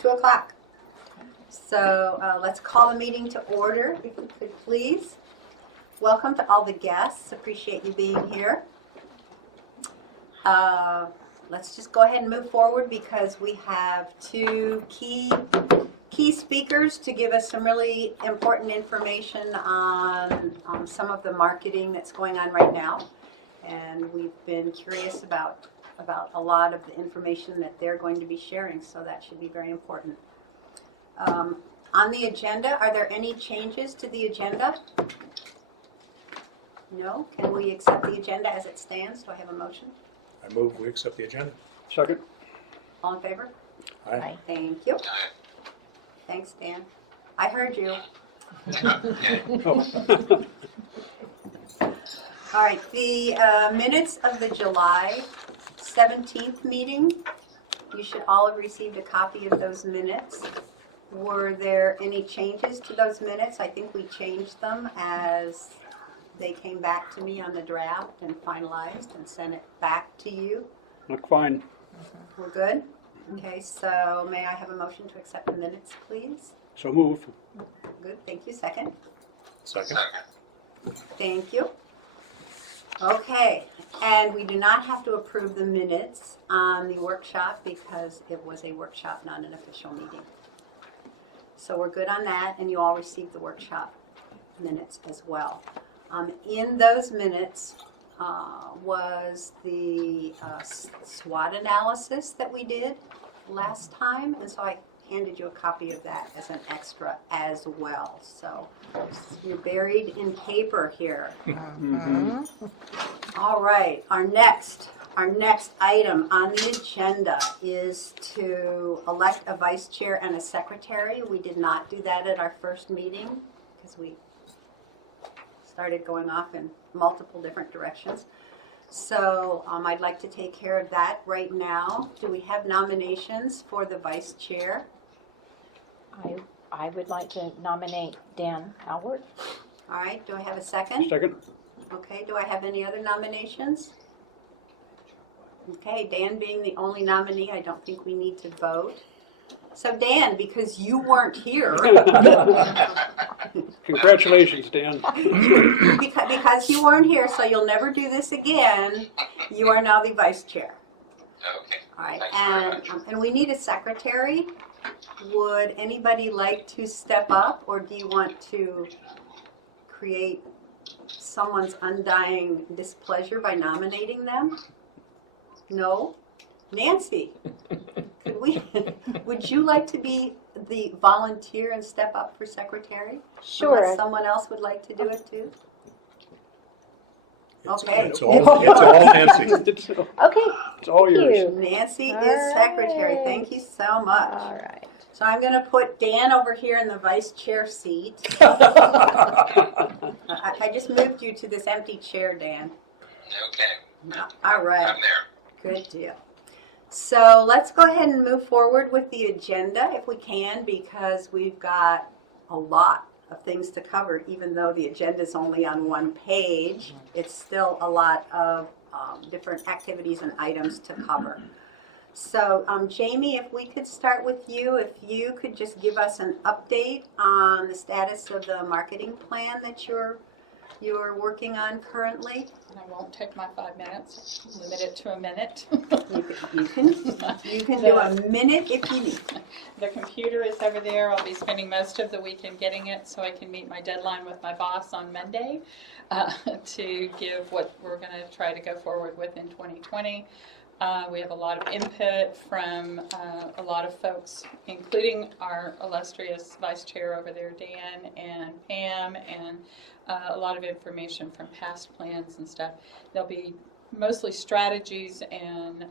2 o'clock. So let's call the meeting to order, if you could please. Welcome to all the guests. Appreciate you being here. Let's just go ahead and move forward because we have 2 key speakers to give us some really important information on some of the marketing that's going on right now. And we've been curious about a lot of the information that they're going to be sharing, so that should be very important. On the agenda, are there any changes to the agenda? No? Can we accept the agenda as it stands? Do I have a motion? I move we accept the agenda. Second. All in favor? Aye. Thank you. Thanks, Dan. I heard you. Oh. All right, the minutes of the July 17th meeting, you should all have received a copy of those minutes. Were there any changes to those minutes? I think we changed them as they came back to me on the draft and finalized and sent it back to you. Look fine. We're good? Okay, so may I have a motion to accept the minutes, please? So move. Good, thank you. Second? Second. Thank you. Okay, and we do not have to approve the minutes on the workshop because it was a workshop, not an official meeting. So we're good on that, and you all received the workshop minutes as well. In those minutes was the SWOT analysis that we did last time, and so I handed you a copy of that as an extra as well. So you're buried in paper here. Mm-hmm. All right, our next item on the agenda is to elect a vice chair and a secretary. We did not do that at our first meeting because we started going off in multiple different directions. So I'd like to take care of that right now. Do we have nominations for the vice chair? I would like to nominate Dan Howard. All right, do I have a second? Second. Okay, do I have any other nominations? Okay, Dan being the only nominee, I don't think we need to vote. So Dan, because you weren't here, Congratulations, Dan. because you weren't here, so you'll never do this again, you are now the vice chair. Okay. All right, Thank you very much. and we need a secretary. Would anybody like to step up, or do you want to create someone's undying displeasure by nominating them? No? Nancy, would you like to be the volunteer and step up for secretary? Sure. Unless someone else would like to do it too? Okay. It's all Nancy. Okay. It's all Thank yours. you. Nancy All is secretary. right. Thank you so much. All right. So I'm going to put Dan over here in the vice chair seat. I just moved you to this empty chair, Dan. Okay. All right. I'm there. Good deal. So let's go ahead and move forward with the agenda if we can, because we've got a lot of things to cover. Even though the agenda is only on one page, it's still a lot of different activities and items to cover. So Jamie, if we could start with you, if you could just give us an update on the status of the marketing plan that you're working on currently. I won't take my 5 minutes, limit it to a minute. You can do a minute if you need. The computer is over there. I'll be spending most of the weekend getting it so I can meet my deadline with my boss on Monday to give what we're going to try to go forward with in 2020. We have a lot of input from a lot of folks, including our illustrious vice chair over there, Dan, and Pam, and a lot of information from past plans and stuff. There'll be mostly strategies and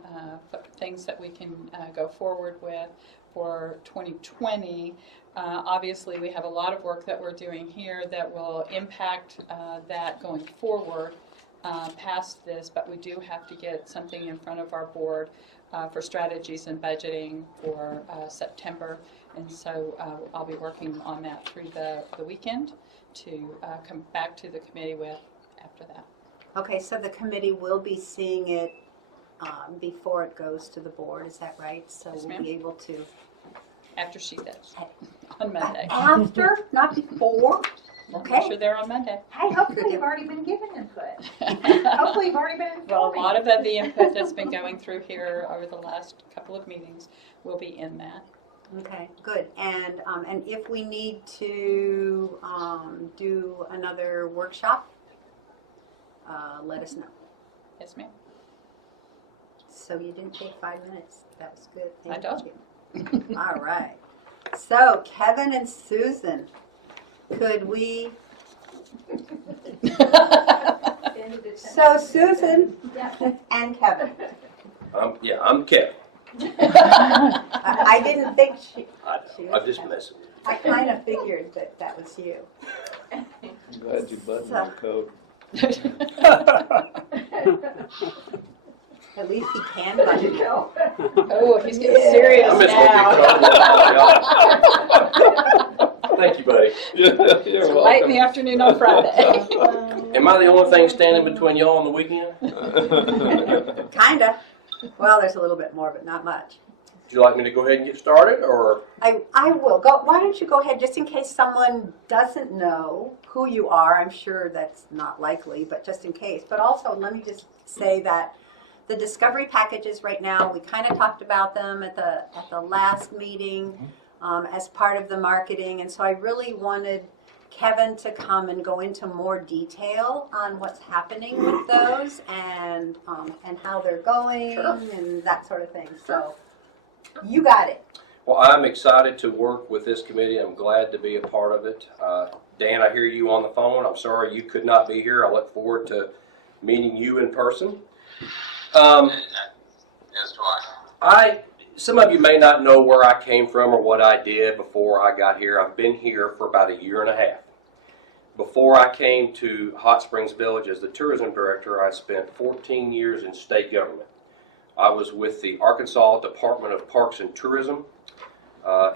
things that we can go forward with for 2020. Obviously, we have a lot of work that we're doing here that will impact that going forward. Past this, but we do have to get something in front of our board for strategies and budgeting for September, and so I'll be working on that through the weekend to come back to the committee with after that. Okay, so the committee will be seeing it before it goes to the board, is that right? So Yes, we'll ma'am. be able to after she does on Monday. After, not before? Make Okay. sure they're on Monday. Hey, hopefully you've already been given input. Hopefully you've already been Well, a informed. lot of the input that's been going through here over the last couple of meetings will be in that. Okay, good. And if we need to do another workshop, let us know. Yes, ma'am. So you didn't take 5 minutes. That was good. I Thank don't. you. All right. So Kevin and Susan, could we? So Susan and Kevin. Yeah, I'm Kevin. I didn't think she. She was I'm just Kevin. messing with you. I kind of figured that was you. I'm glad you buttoned the code. At least he can button it. Oh, he's getting serious I'm just now. Thank you, buddy. You're It's late in the afternoon on Friday. Am I the only thing standing between y'all on the weekend? Kinda. Well, there's a little bit more, but not much. Would you like me to go ahead and get started, or? I will go. Why don't you go ahead, just in case someone doesn't know who you are. I'm sure that's not likely, but just in case. But also, let me just say that the discovery packages right now, we kind of talked about them at the last meeting as part of the marketing, and so I really wanted Kevin to come and go into more detail on what's happening with those and how they're going and that sort of thing. So you got it. Well, I'm excited to work with this committee. I'm glad to be a part of it. Dan, I hear you on the phone. I'm sorry you could not be here. I look forward to meeting you in person. Yes, do Some of you may not know where I came from or what I did before I got here. I've been here for about a year and a half. Before I came to Hot Springs Village as the tourism director, I spent 14 years in state government. I was with the Arkansas Department of Parks and Tourism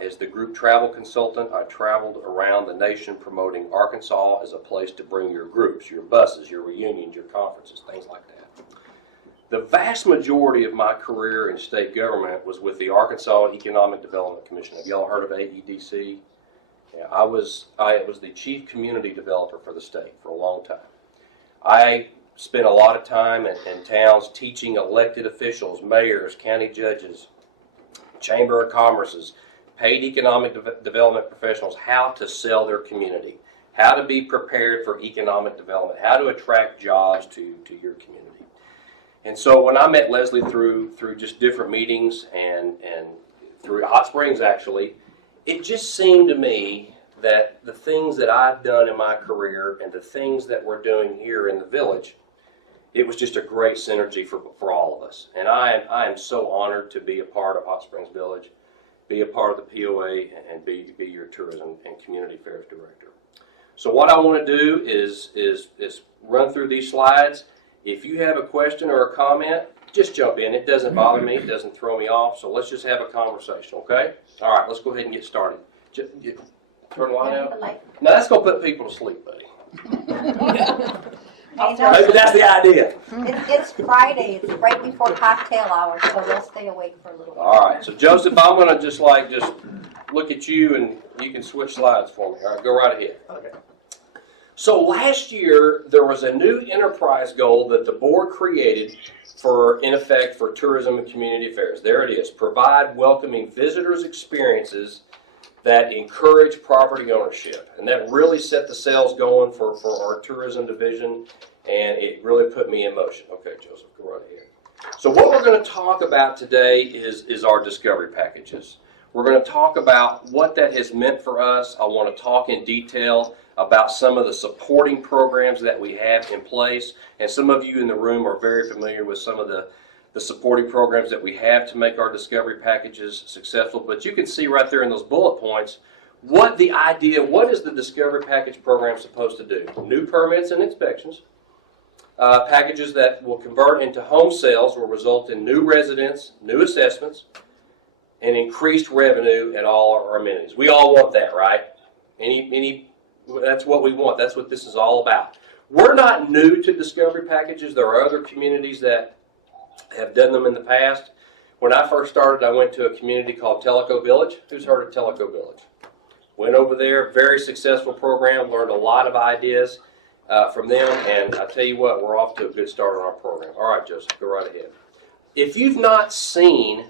as the group travel consultant. I traveled around the nation promoting Arkansas as a place to bring your groups, your buses, your reunions, your conferences, things like that. The vast majority of my career in state government was with the Arkansas Economic Development Commission. Have y'all heard of AEDC? Yeah, I was the chief community developer for the state for a long time. I spent a lot of time in towns teaching elected officials, mayors, county judges, chamber of commerce's, paid economic development professionals how to sell their community, how to be prepared for economic development, how to attract jobs to your community. And so when I met Leslie through just different meetings and through Hot Springs actually, it just seemed to me that the things that I've done in my career and the things that we're doing here in the village, it was just a great synergy for all of us. And I am so honored to be a part of Hot Springs Village, be a part of the POA, and be your tourism and community affairs director. So what I want to do is run through these slides. If you have a question or a comment, just jump in. It doesn't bother me. It doesn't throw me off. So let's just have a conversation, okay? All right, let's go ahead and get started. Turn the light out. Now that's going to put people to sleep, buddy. Maybe that's the idea. It's Friday. It's right before cocktail hour, so they'll stay awake for a little while. All right, so Joseph, I'm going to just look at you and you can switch slides for me. All right, go right ahead. Okay. So last year, there was a new enterprise goal that the board created in effect, for tourism and community affairs. There it is. Provide welcoming visitors experiences that encourage property ownership. And that really set the sails going for our tourism division, and it really put me in motion. Okay, Joseph, go right ahead. So what we're going to talk about today is our discovery packages. We're going to talk about what that has meant for us. I want to talk in detail about some of the supporting programs that we have in place. And some of you in the room are very familiar with some of the supporting programs that we have to make our discovery packages successful. But you can see right there in those bullet points what is the discovery package program supposed to do? New permits and inspections. Packages that will convert into home sales will result in new residents, new assessments, and increased revenue at all our amenities. We all want that, right? That's what we want. That's what this is all about. We're not new to discovery packages. There are other communities that have done them in the past. When I first started, I went to a community called Tellico Village. Who's heard of Tellico Village? Went over there, very successful program, learned a lot of ideas from them, and I tell you what, we're off to a good start on our program. All right, Joseph, go right ahead. If you've not seen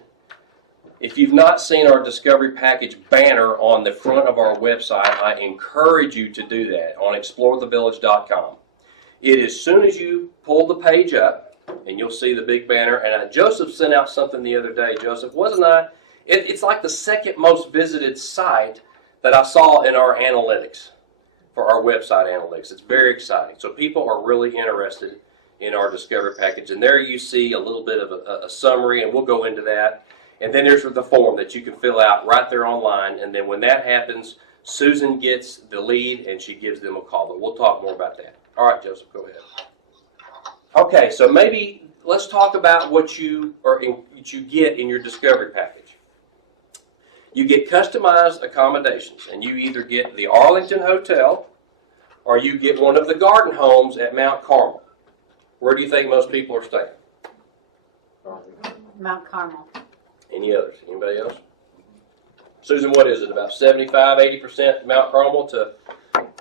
our Discovery Package banner on the front of our website, I encourage you to do that on explorethevillage.com. It is as soon as you pull the page up, and you'll see the big banner. And Joseph sent out something the other day. Joseph, wasn't I? It's like the second most visited site that I saw in our analytics, for our website analytics. It's very exciting. So people are really interested in our Discovery Package. And there you see a little bit of a summary, and we'll go into that. And then there's the form that you can fill out right there online. And then when that happens, Susan gets the lead, and she gives them a call. But we'll talk more about that. All right, Joseph, go ahead. Okay, so maybe let's talk about what you get in your Discovery Package. You get customized accommodations, and you either get the Arlington Hotel or you get one of the garden homes at Mount Carmel. Where do you think most people are staying? Mount Carmel. Any others? Anybody else? Susan, what is it? About 75, 80% Mount Carmel to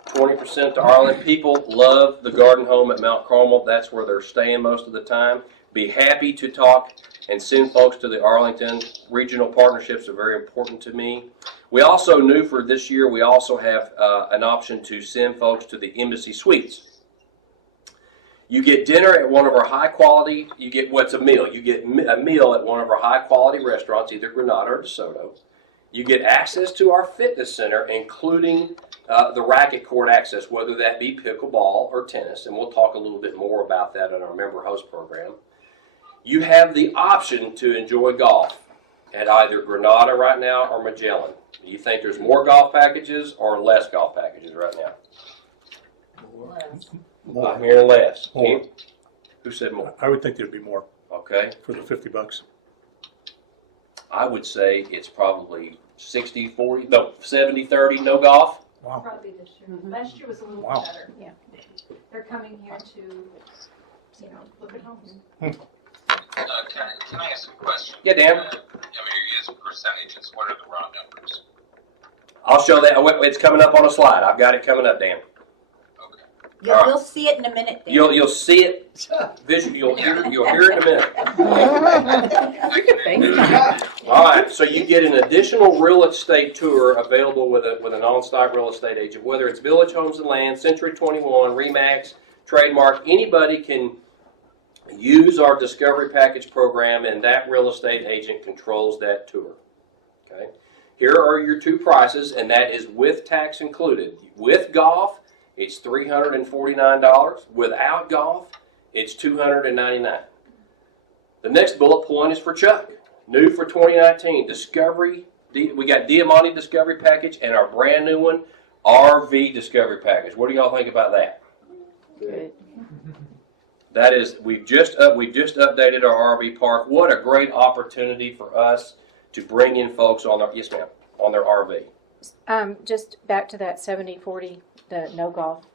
20% to Arlington. People love the garden home at Mount Carmel. That's where they're staying most of the time. Be happy to talk and send folks to the Arlington. Regional partnerships are very important to me. We also knew for this year, we also have an option to send folks to the Embassy Suites. You get dinner at one of our high quality, you get what's a meal. You get a meal at one of our high quality restaurants, either Granada or DeSoto. You get access to our fitness center, including the racket court access, whether that be pickleball or tennis, and we'll talk a little bit more about that in our member host program. You have the option to enjoy golf at either Granada right now or Magellan. Do you think there's more golf packages or less golf packages right now? I'm hearing less. More. Who said more? I would think there'd be more Okay. for the $50. I would say it's probably 60-40, no, 70-30, no golf. Wow. Probably this year. Mhm. Last year was a little Wow. better. Yeah. They're coming here to, look at homes. Can I ask a question? Yeah, Dan. I mean, you're using percentages. What are the raw numbers? I'll show that. It's coming up on a slide. I've got it coming up, Dan. Okay. All right. You'll see it in a minute, Dan. You'll see it visually. You'll hear it in a minute. All right. So you get an additional real estate tour available with an on-site real estate agent, whether it's Village Homes and Land, Century 21, Remax, Trademark. Anybody can use our Discovery Package program, and that real estate agent controls that tour. Okay. Here are your two prices, and that is with tax included. With golf, it's $349. Without golf, it's $299. The next bullet point is for Chuck. New for 2019, Discovery. We got Diamante Discovery Package and our brand new one, RV Discovery Package. What do y'all think about that? Good. That is, we've just updated our RV park. What a great opportunity for us to bring in folks on their on their RV. Just back to that 70-40, the no golf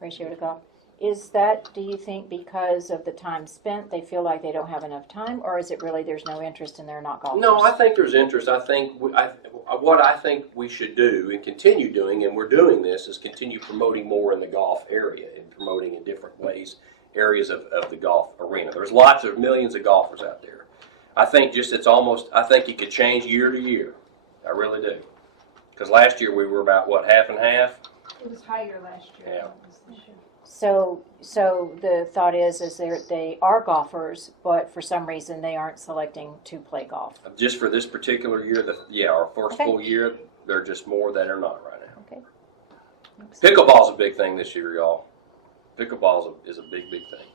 ratio to golf. Is that, do you think, because of the time spent, they feel like they don't have enough time, or is it really there's no interest and they're not golfers? No, I think there's interest. I think what I think we should do and continue doing, and we're doing this, is continue promoting more in the golf area and promoting in different ways areas of the golf arena. There's lots of millions of golfers out there. I think I think it could change year to year. I really do. Because last year we were about, half and half? It was higher last year Yeah. than it was this year. So the thought is they are golfers, but for some reason they aren't selecting to play golf. Just for this particular year, our first Okay. full year, there are just more that are not right now. Okay. Pickleball's a big thing this year, y'all. Pickleball is a big, big thing.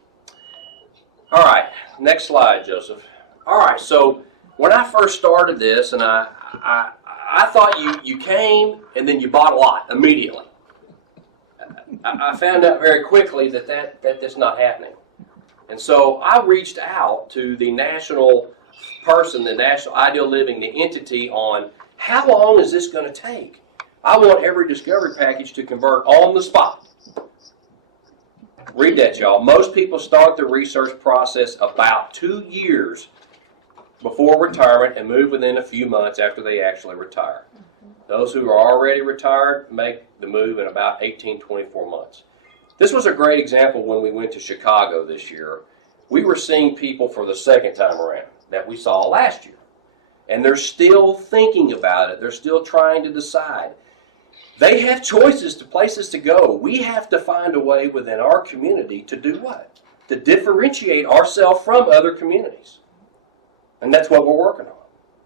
All right, next slide, Joseph. All right, so when I first started this, and I thought you came and then you bought a lot immediately. I found out very quickly that that's not happening. And so I reached out to the national person, the National Ideal Living, the entity, on how long is this going to take? I want every Discovery Package to convert on the spot. Read that, y'all. Most people start the research process about 2 years before retirement and move within a few months after they actually retire. Those who are already retired make the move in about 18, 24 months. This was a great example when we went to Chicago this year. We were seeing people for the second time around that we saw last year. And they're still thinking about it. They're still trying to decide. They have choices to places to go. We have to find a way within our community to do what? To differentiate ourselves from other communities. And that's what we're working on.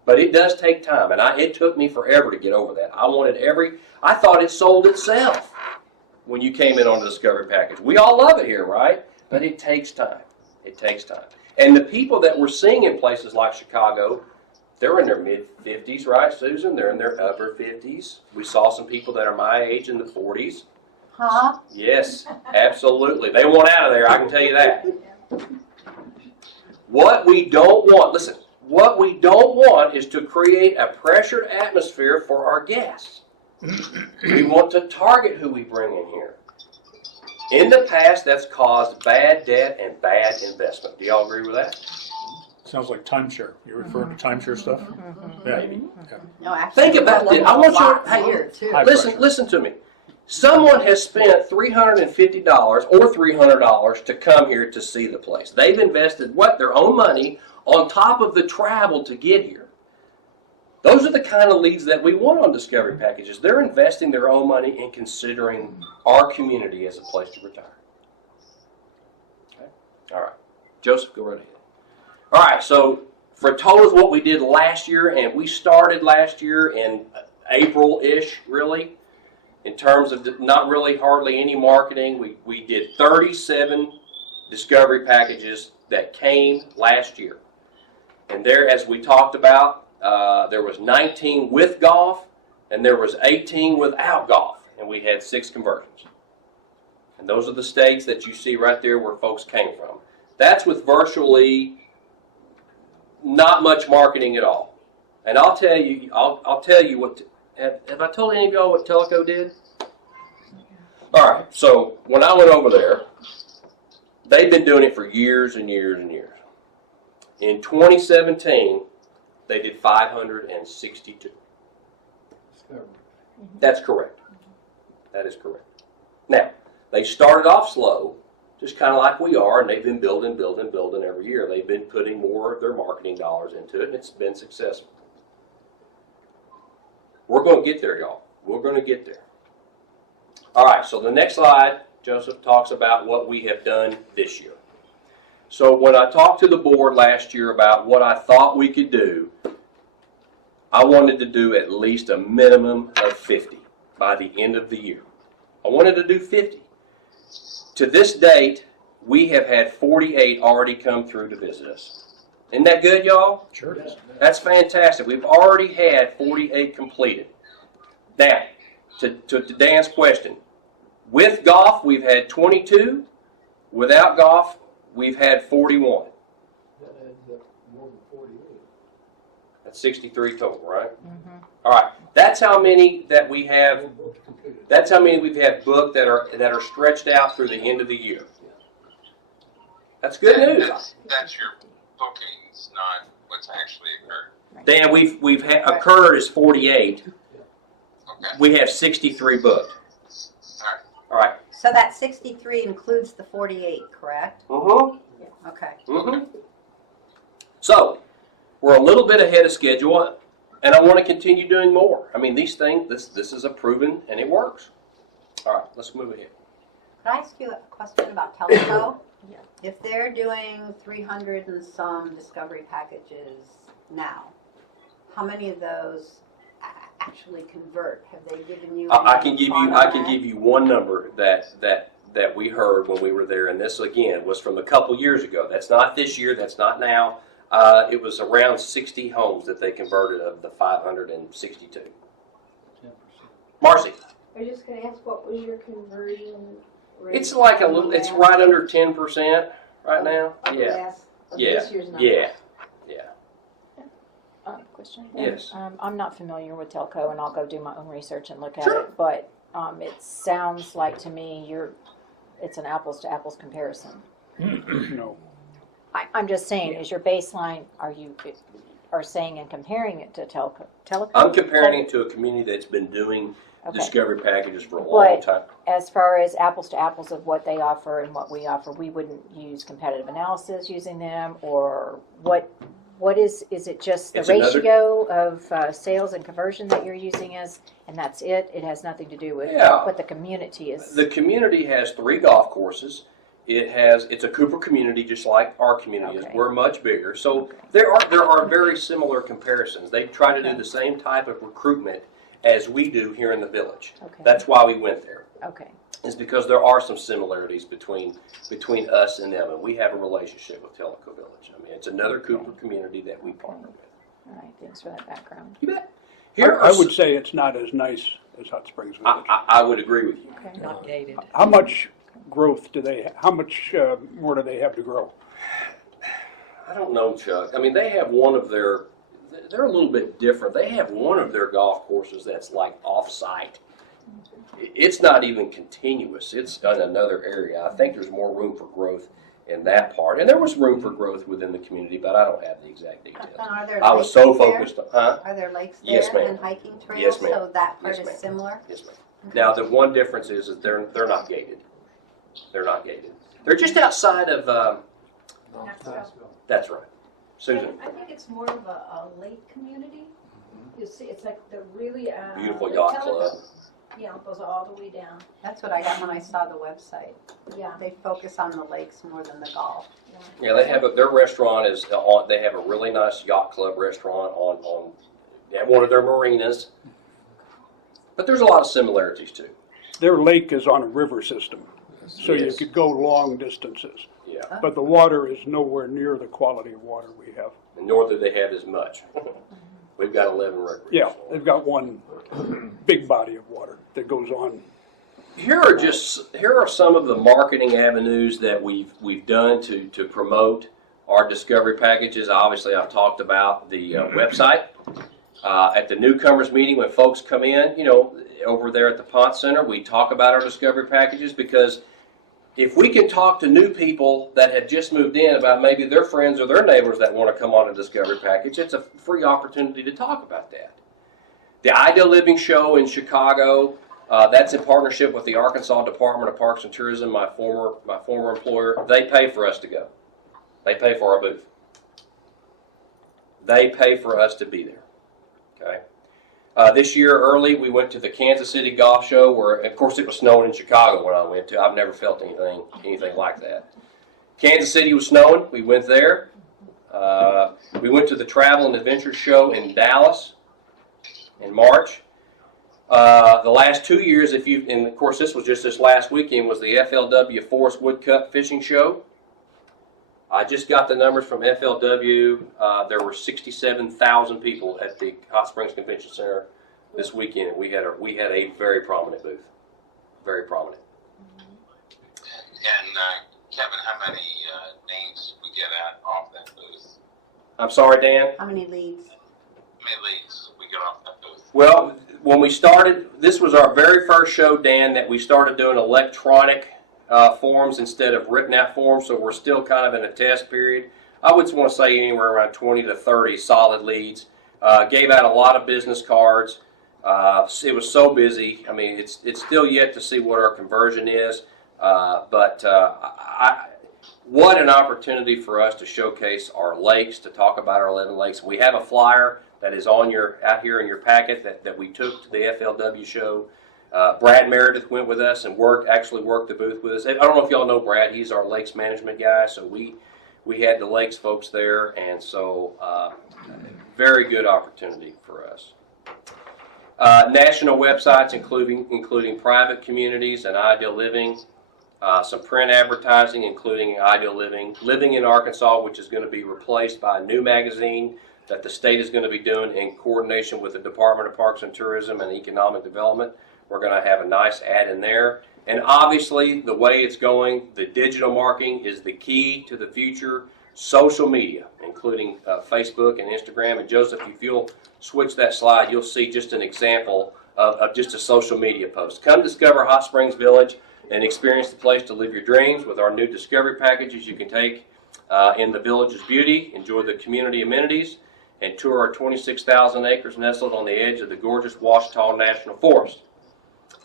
But it does take time, and it took me forever to get over that. I thought it sold itself when you came in on the Discovery Package. We all love it here, right? But it takes time. It takes time. And the people that we're seeing in places like Chicago, they're in their mid-50s, right, Susan? They're in their upper 50s. We saw some people that are my age in the 40s. Huh? Yes, absolutely. They want out of there, I can tell you that. What we don't want, listen, what we don't want is to create a pressured atmosphere for our guests. We want to target who we bring in here. In the past, that's caused bad debt and bad investment. Do y'all agree with that? Sounds like timeshare. You referring to timeshare stuff? Yeah. Yeah. No, actually, Think about this. I want you here too. High listen. pressure. Listen to me. Someone has spent $350 or $300 to come here to see the place. They've invested their own money on top of the travel to get here. Those are the kind of leads that we want on Discovery Packages. They're investing their own money in considering our community as a place to retire. Okay? All right. Joseph, go right ahead. All right, so Fratello is what we did last year, and we started last year in April-ish, really, in terms of not really hardly any marketing. We did 37 Discovery Packages that came last year. And there, as we talked about, there was 19 with golf, and there was 18 without golf, and we had 6 conversions. And those are the states that you see right there where folks came from. That's with virtually not much marketing at all. And I'll tell you what. Have I told any of y'all what Teleco did? All right. So when I went over there, they've been doing it for years and years and years. In 2017, they did 562. That's correct. That is correct. Now, they started off slow, just kind of like we are, and they've been building every year. They've been putting more of their marketing dollars into it, and it's been successful. We're going to get there, y'all. We're going to get there. All right, so the next slide, Joseph talks about what we have done this year. So when I talked to the board last year about what I thought we could do, I wanted to do at least a minimum of 50 by the end of the year. I wanted to do 50. To this date, we have had 48 already come through to visit us. Isn't that good, y'all? Sure it is. That's fantastic. We've already had 48 completed. Now, to Dan's question, with golf, we've had 22. Without golf, we've had 41. That adds up more than 48. That's 63 total, right? Mm-hmm. All right. That's how many that we have. That's how many we've had booked that are stretched out through the end of the year. That's good news. That's your bookings, not what's actually occurred. Dan, we've occurred is 48. Okay. We have 63 booked. All right. So that 63 includes the 48, correct? Mm-hmm. Okay. Mm-hmm. So we're a little bit ahead of schedule, and I want to continue doing more. I mean, these things, this is a proven, and it works. All right, let's move ahead. Could I ask you a question about Teleco? Yeah. If they're doing 300 and some Discovery Packages now, how many of those actually convert? Have they given you? I can give thought you. on I can that? give you one number that we heard when we were there, and this again was from a couple years ago. That's not this year. That's not now. It was around 60 homes that they converted of the 562. 10%. Marcy, I was just going to ask, what was your conversion rate? it's like a little. It's right under 10% right now. Of the Yeah. last- of Yeah. this year's numbers? Yeah. Question? Yes. I'm not familiar with Telco, and I'll go do my own research and look at Sure. it. But it sounds like to me it's an apples to apples comparison. No. I'm just saying, is your baseline? are saying and comparing it to Telco. I'm comparing it to a community that's been doing Okay. discovery packages for a long But time. as far as apples to apples of what they offer and what we offer, we wouldn't use competitive analysis using them, or what is it just the It's another- ratio of sales and conversion that you're using as, and that's it? It has nothing to do with Yeah. what the community is. The community has 3 golf courses. It's a Cooper community, just like our community is. Okay. We're much bigger, so there are very similar comparisons. They try to do the same type of recruitment as we do here in the village. Okay. That's why we went there. Okay. Is because there are some similarities between us and them, and we have a relationship with Tellico Village. I mean, it's another Cooper community that we partner with. All right. Thanks for that background. You bet. Here I are would say it's not as nice as Hot Springs Village. I would agree with you. Okay. Not gated. How much growth do they, how much more do they have to grow? I don't know, Chuck. I mean, they have one of their, they're a little bit different. They have one of their golf courses that's like off-site. It's not even continuous. It's in another area. I think there's more room for growth in that part. And there was room for growth within the community, but I don't have the exact details. Are there I was lakes so there? focused on, huh? Are there lakes there Yes, ma'am. and hiking trails? Yes, ma'am. So that part Yes, is ma'am. similar? Yes, ma'am. Now, the one difference is that they're not gated. They're not gated. They're just outside of, that's right. Susan, I think it's more of a lake community. You see, it's like the really, beautiful the yacht Tellico- club. Yeah, it goes all the way down. That's what I got when I saw the website. Yeah. They focus on the lakes more than the golf. Yeah, they have their restaurant is on. They have a really nice yacht club restaurant on at one of their marinas. But there's a lot of similarities too. Their lake is on a river system, so you Yes. could go long distances. Yeah, But the water is nowhere near the quality of water we have. and nor do they have as much. We've got 11 recreational. Yeah, they've got one big body of water that goes on. Here are some of the marketing avenues that we've done to promote our discovery packages. Obviously, I've talked about the website. At the newcomers meeting, when folks come in, over there at the Pont Center, we talk about our discovery packages, because if we can talk to new people that have just moved in about maybe their friends or their neighbors that want to come on a discovery package, it's a free opportunity to talk about that. The Ideal Living Show in Chicago, that's in partnership with the Arkansas Department of Parks and Tourism, my former employer. They pay for us to go. They pay for our booth. They pay for us to be there. Okay. This year early, we went to the Kansas City Golf Show, where, of course, it was snowing in Chicago when I went to. I've never felt anything like that. Kansas City was snowing. We went there. We went to the Travel and Adventure Show in Dallas in March. The last 2 years, and of course this was just this last weekend, was the FLW Forest Wood Cup Fishing Show. I just got the numbers from FLW. There were 67,000 people at the Hot Springs Convention Center this weekend. We had a very prominent booth, very prominent. And Kevin, how many names did we get at off that booth? I'm sorry, Dan. How many leads? How many leads did we get off that booth? Well, when we started, this was our very first show, Dan, that we started doing electronic forms instead of written out forms, so we're still kind of in a test period. I would want to say anywhere around 20 to 30 solid leads. Gave out a lot of business cards. It was so busy. I mean, it's still yet to see what our conversion is, but what an opportunity for us to showcase our lakes, to talk about our 11 lakes. We have a flyer that is out here in your packet that we took to the FLW show. Brad Meredith went with us and actually worked the booth with us. I don't know if y'all know Brad. He's our lakes management guy, so we had the lakes folks there, and so very good opportunity for us. National websites, including private communities and Ideal Living. Some print advertising, including Ideal Living in Arkansas, which is going to be replaced by a new magazine that the state is going to be doing in coordination with the Department of Parks and Tourism and Economic Development. We're going to have a nice ad in there. And obviously, the way it's going, the digital marketing is the key to the future. Social media, including Facebook and Instagram. And Joseph, if you'll switch that slide, you'll see just an example of just a social media post. Come discover Hot Springs Village and experience the place to live your dreams with our new discovery packages you can take in the village's beauty, enjoy the community amenities, and tour our 26,000 acres nestled on the edge of the gorgeous Ouachita National Forest.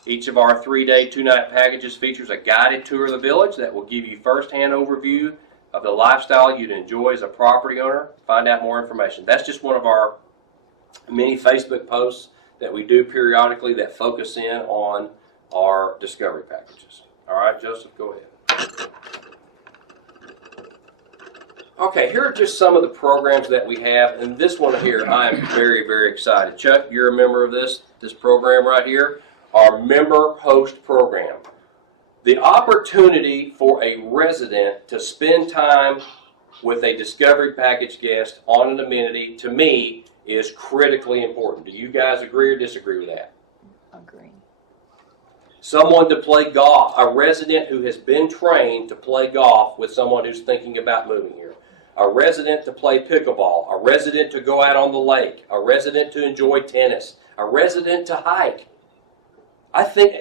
Each of our 3-day, 2-night packages features a guided tour of the village that will give you first-hand overview of the lifestyle you'd enjoy as a property owner. Find out more information. That's just one of our many Facebook posts that we do periodically that focus in on our discovery packages. All right, Joseph, go ahead. Okay, here are just some of the programs that we have, and this one here, I am very, very excited. Chuck, you're a member of this program right here, our member host program. The opportunity for a resident to spend time with a discovery package guest on an amenity, to me, is critically important. Do you guys agree or disagree with that? Agree. Someone to play golf, a resident who has been trained to play golf with someone who's thinking about moving here. A resident to play pickleball, a resident to go out on the lake, a resident to enjoy tennis, a resident to hike. I think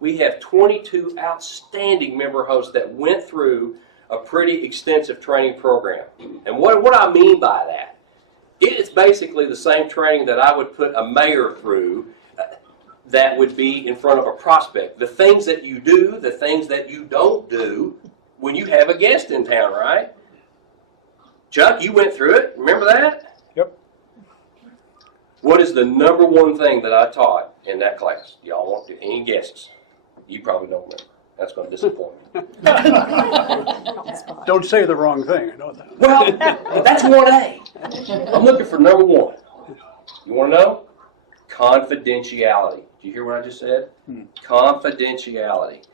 we have 22 outstanding member hosts that went through a pretty extensive training program. And what I mean by that, it is basically the same training that I would put a mayor through that would be in front of a prospect. The things that you do, the things that you don't do when you have a guest in town, right? Chuck, you went through it. Remember that? Yep. What is the number one thing that I taught in that class? Y'all want to, any guesses? You probably don't remember. That's going to disappoint me. Don't say the wrong thing, I know that. Well, that's 1A. I'm looking for number one. You want to know? Confidentiality. Do you hear what I just said? Confidentiality.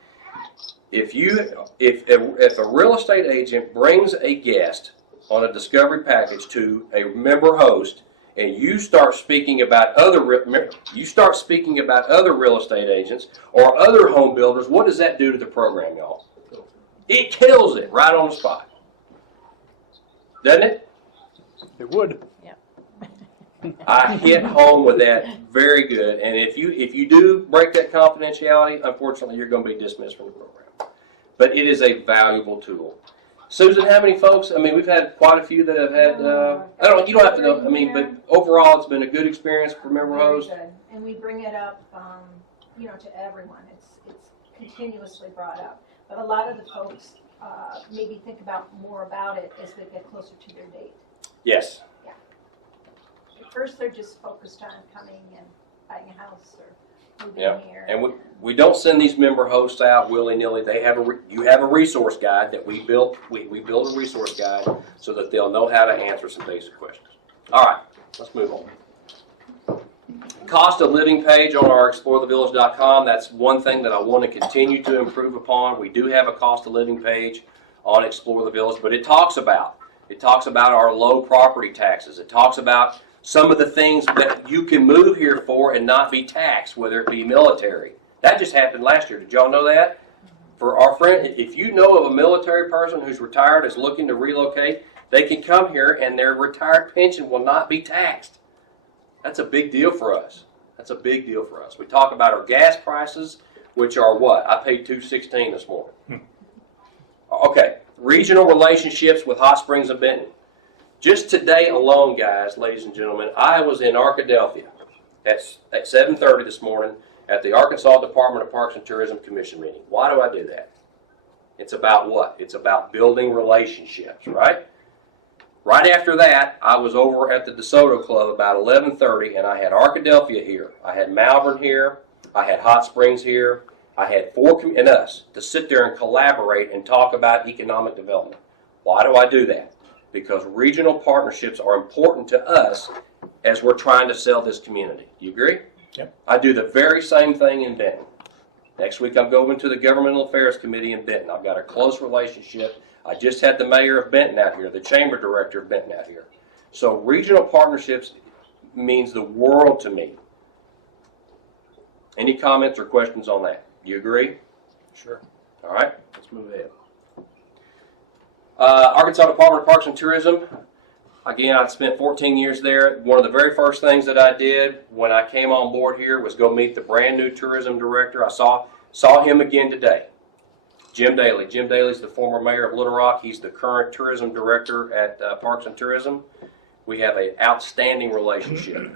If a real estate agent brings a guest on a discovery package to a member host, and you start speaking about other real estate agents or other home builders, what does that do to the program, y'all? It kills it right on the spot, doesn't it? It would. I hit home with that very good, and if you do break that confidentiality, unfortunately, you're going to be dismissed from the program. But it is a valuable tool. Susan, how many folks? I mean, we've had quite a few that have had. You don't have to know. I mean, but overall, it's been a good experience for member hosts. Very good. And we bring it up, to everyone. It's continuously brought up. But a lot of the folks maybe think more about it as they get closer to their date. Yes. Yeah. At first, they're just focused on coming and buying a house or moving here. And we don't send these member hosts out willy-nilly. You have a resource guide that we built. We build a resource guide so that they'll know how to answer some basic questions. All right, let's move on. Cost of living page on our explorethevillage.com. That's one thing that I want to continue to improve upon. We do have a cost of living page on Explore the Village, but it talks about our low property taxes. It talks about some of the things that you can move here for and not be taxed, whether it be military. That just happened last year. Did y'all know that? For our friend, if you know of a military person who's retired is looking to relocate, they can come here and their retired pension will not be taxed. That's a big deal for us. That's a big deal for us. We talk about our gas prices, which are what? I paid $2.16 this morning. Okay, regional relationships with Hot Springs and Benton. Just today alone, guys, ladies and gentlemen, I was in Arkadelphia at 7:30 this morning at the Arkansas Department of Parks and Tourism Commission meeting. Why do I do that? It's about what? It's about building relationships, right? Right after that, I was over at the DeSoto Club about 11:30, and I had Arkadelphia here. I had Malvern here. I had Hot Springs here. I had and us to sit there and collaborate and talk about economic development. Why do I do that? Because regional partnerships are important to us as we're trying to sell this community. Do you agree? Yep. I do the very same thing in Benton. Next week I'm going to the Governmental Affairs Committee in Benton. I've got a close relationship. I just had the mayor of Benton out here, the chamber director of Benton out here. So regional partnerships means the world to me. Any comments or questions on that? You agree? Sure. All right, let's move ahead. Arkansas Department of Parks and Tourism. Again, I spent 14 years there. One of the very first things that I did when I came on board here was go meet the brand new tourism director. I saw him again today, Jim Daly. Jim Daly is the former mayor of Little Rock. He's the current tourism director at Parks and Tourism. We have an outstanding relationship.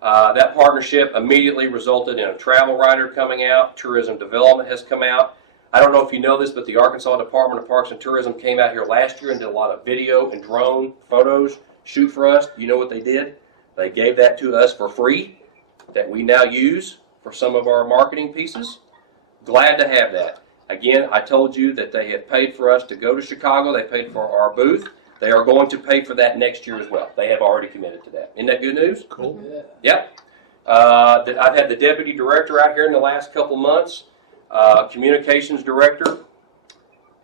That partnership immediately resulted in a travel writer coming out. Tourism development has come out. I don't know if you know this, but the Arkansas Department of Parks and Tourism came out here last year and did a lot of video and drone photos shoot for us. You know what they did? They gave that to us for free that we now use for some of our marketing pieces. Glad to have that. Again, I told you that they had paid for us to go to Chicago. They paid for our booth. They are going to pay for that next year as well. They have already committed to that. Isn't that good news? Cool. Yep. I've had the deputy director out here in the last couple months, communications director,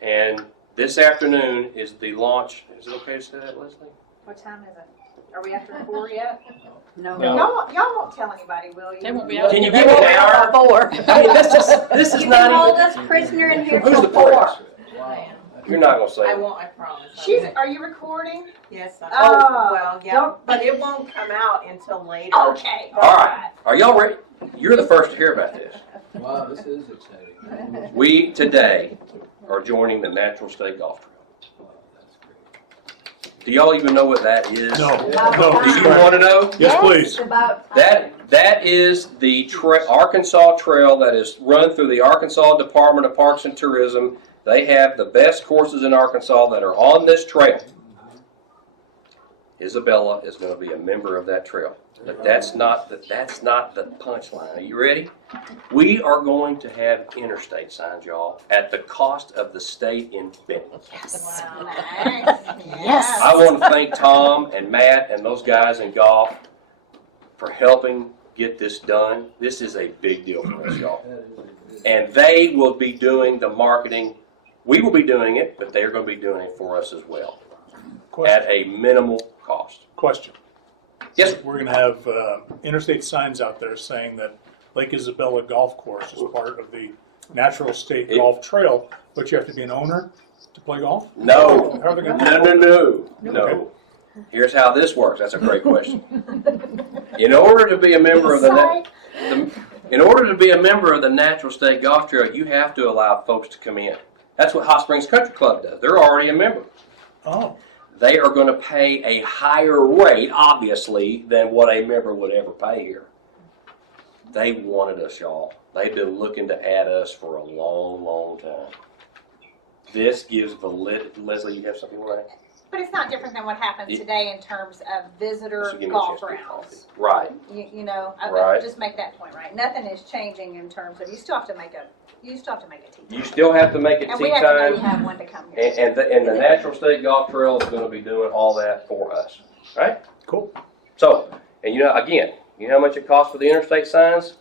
and this afternoon is the launch. Is it okay to say that, Leslie? What time is it? Are we after 4 yet? No. No. Y'all won't tell anybody, will you? They won't be able Can to you get give me back. an hour? 4. I mean, this is You not can hold even. us prisoner in here Who's till the 4. press? You're not gonna say I it. won't, I promise. Are you recording? Yes, Oh, well, yeah, don't- but it won't come out until later. Okay. All right. Are y'all ready? You're the first to hear about this. Wow, this is exciting. We today are joining the Natural State Golf Trail. Wow, that's great. Do y'all even know what that is? No, Yeah. no. Do you want to know? Yes, please. It's about That is the Arkansas Trail that is run through the Arkansas Department of Parks and Tourism. They have the best courses in Arkansas that are on this trail. Isabella is going to be a member of that trail. But that's not the punchline. Are you ready? We are going to have interstate signs, y'all, at the cost of the state in Benton. Yes. Wow, nice. Yes. I want to thank Tom and Matt and those guys in golf for helping get this done. This is a big deal for us, y'all. That is a good- And they will be doing the marketing. We will be doing it, but they're going to be doing it for us as well at Question. a minimal cost. Question. Yes, We're going to have interstate signs out there saying that Lake Isabella Golf Course is part of the Natural State Golf Trail, but you have to be an owner to play golf? no, How are they going to no. Here's how this works. That's a great question. In order to be a member of in order to be a member of the Natural State Golf Trail, you have to allow folks to come in. That's what Hot Springs Country Club does. They're already a member. Oh, They are going to pay a higher rate, obviously, than what a member would ever pay here. They wanted us, y'all. They've been looking to add us for a long, long time. This gives validity. Leslie, you have something you want to add? But it's not different than what happens today in terms of visitor Give me a golf chance to get rounds. Right. You know, Right. just make that point, right? Nothing is changing in terms of, you still have to make a tee time. You still have to make it And tee we have to know you time, have one to come here. and the Natural State Golf Trail is going to be doing all that for us. Right? cool. So, and you know, again, you know how much it costs for the interstate signs?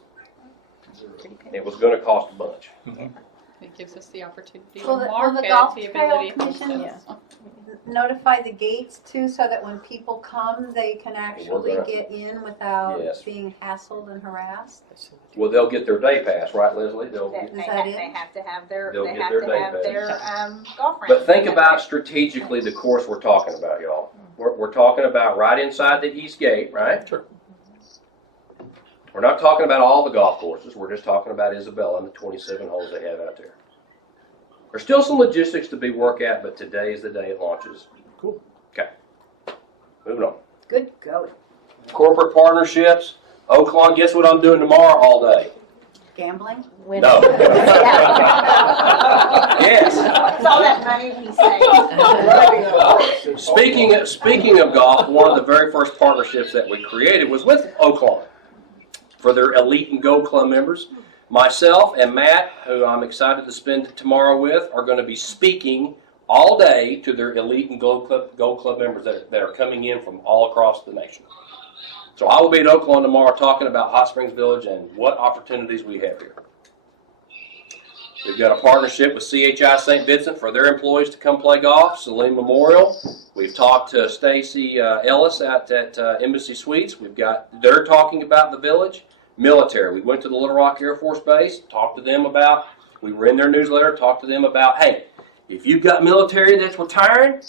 It was going to cost a bunch. It gives us the opportunity to Will the market, Golf the Trail ability Commission to. notify the gates too, so that when people come, they can actually gonna- get in without Yes. being hassled and harassed? Well, they'll get their day pass, right, Leslie? They Is that have, it? they have to have their, They'll they get have their to day have pass. their golf rounds. But think about strategically the course we're talking about, y'all. We're talking about right inside the east gate, right? Sure. We're not talking about all the golf courses. We're just talking about Isabella and the 27 holes they have out there. There's still some logistics to be worked out, but today is the day it launches. Cool. Okay. Moving on. Good going. Corporate partnerships. Oaklawn, guess what I'm doing tomorrow all day? Gambling? No. Yes. What's all that money he's saying? Speaking of golf, one of the very first partnerships that we created was with Oaklawn for their Elite and Go Club members. Myself and Matt, who I'm excited to spend tomorrow with, are going to be speaking all day to their Elite and Go Club members that are coming in from all across the nation. So I will be at Oaklawn tomorrow talking about Hot Springs Village and what opportunities we have here. We've got a partnership with CHI St. Vincent for their employees to come play golf, Saline Memorial. We've talked to Stacy Ellis out at Embassy Suites. They're talking about the village. Military. We went to the Little Rock Air Force Base, talked to them about, we were in their newsletter, talked to them about, hey, if you've got military that's retiring,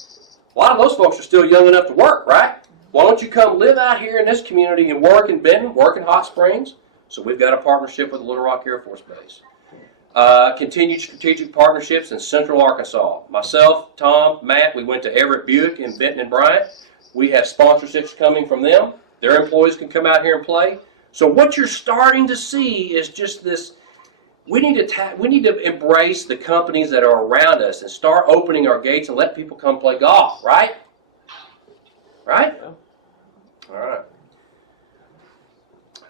a lot of those folks are still young enough to work, right? Why don't you come live out here in this community and work in Benton, work in Hot Springs? So we've got a partnership with the Little Rock Air Force Base. Continued strategic partnerships in Central Arkansas. Myself, Tom, Matt, we went to Everett Buick in Benton and Bryant. We have sponsorships coming from them. Their employees can come out here and play. So what you're starting to see is just this. We need to embrace the companies that are around us and start opening our gates and let people come play golf, right? Right? All right.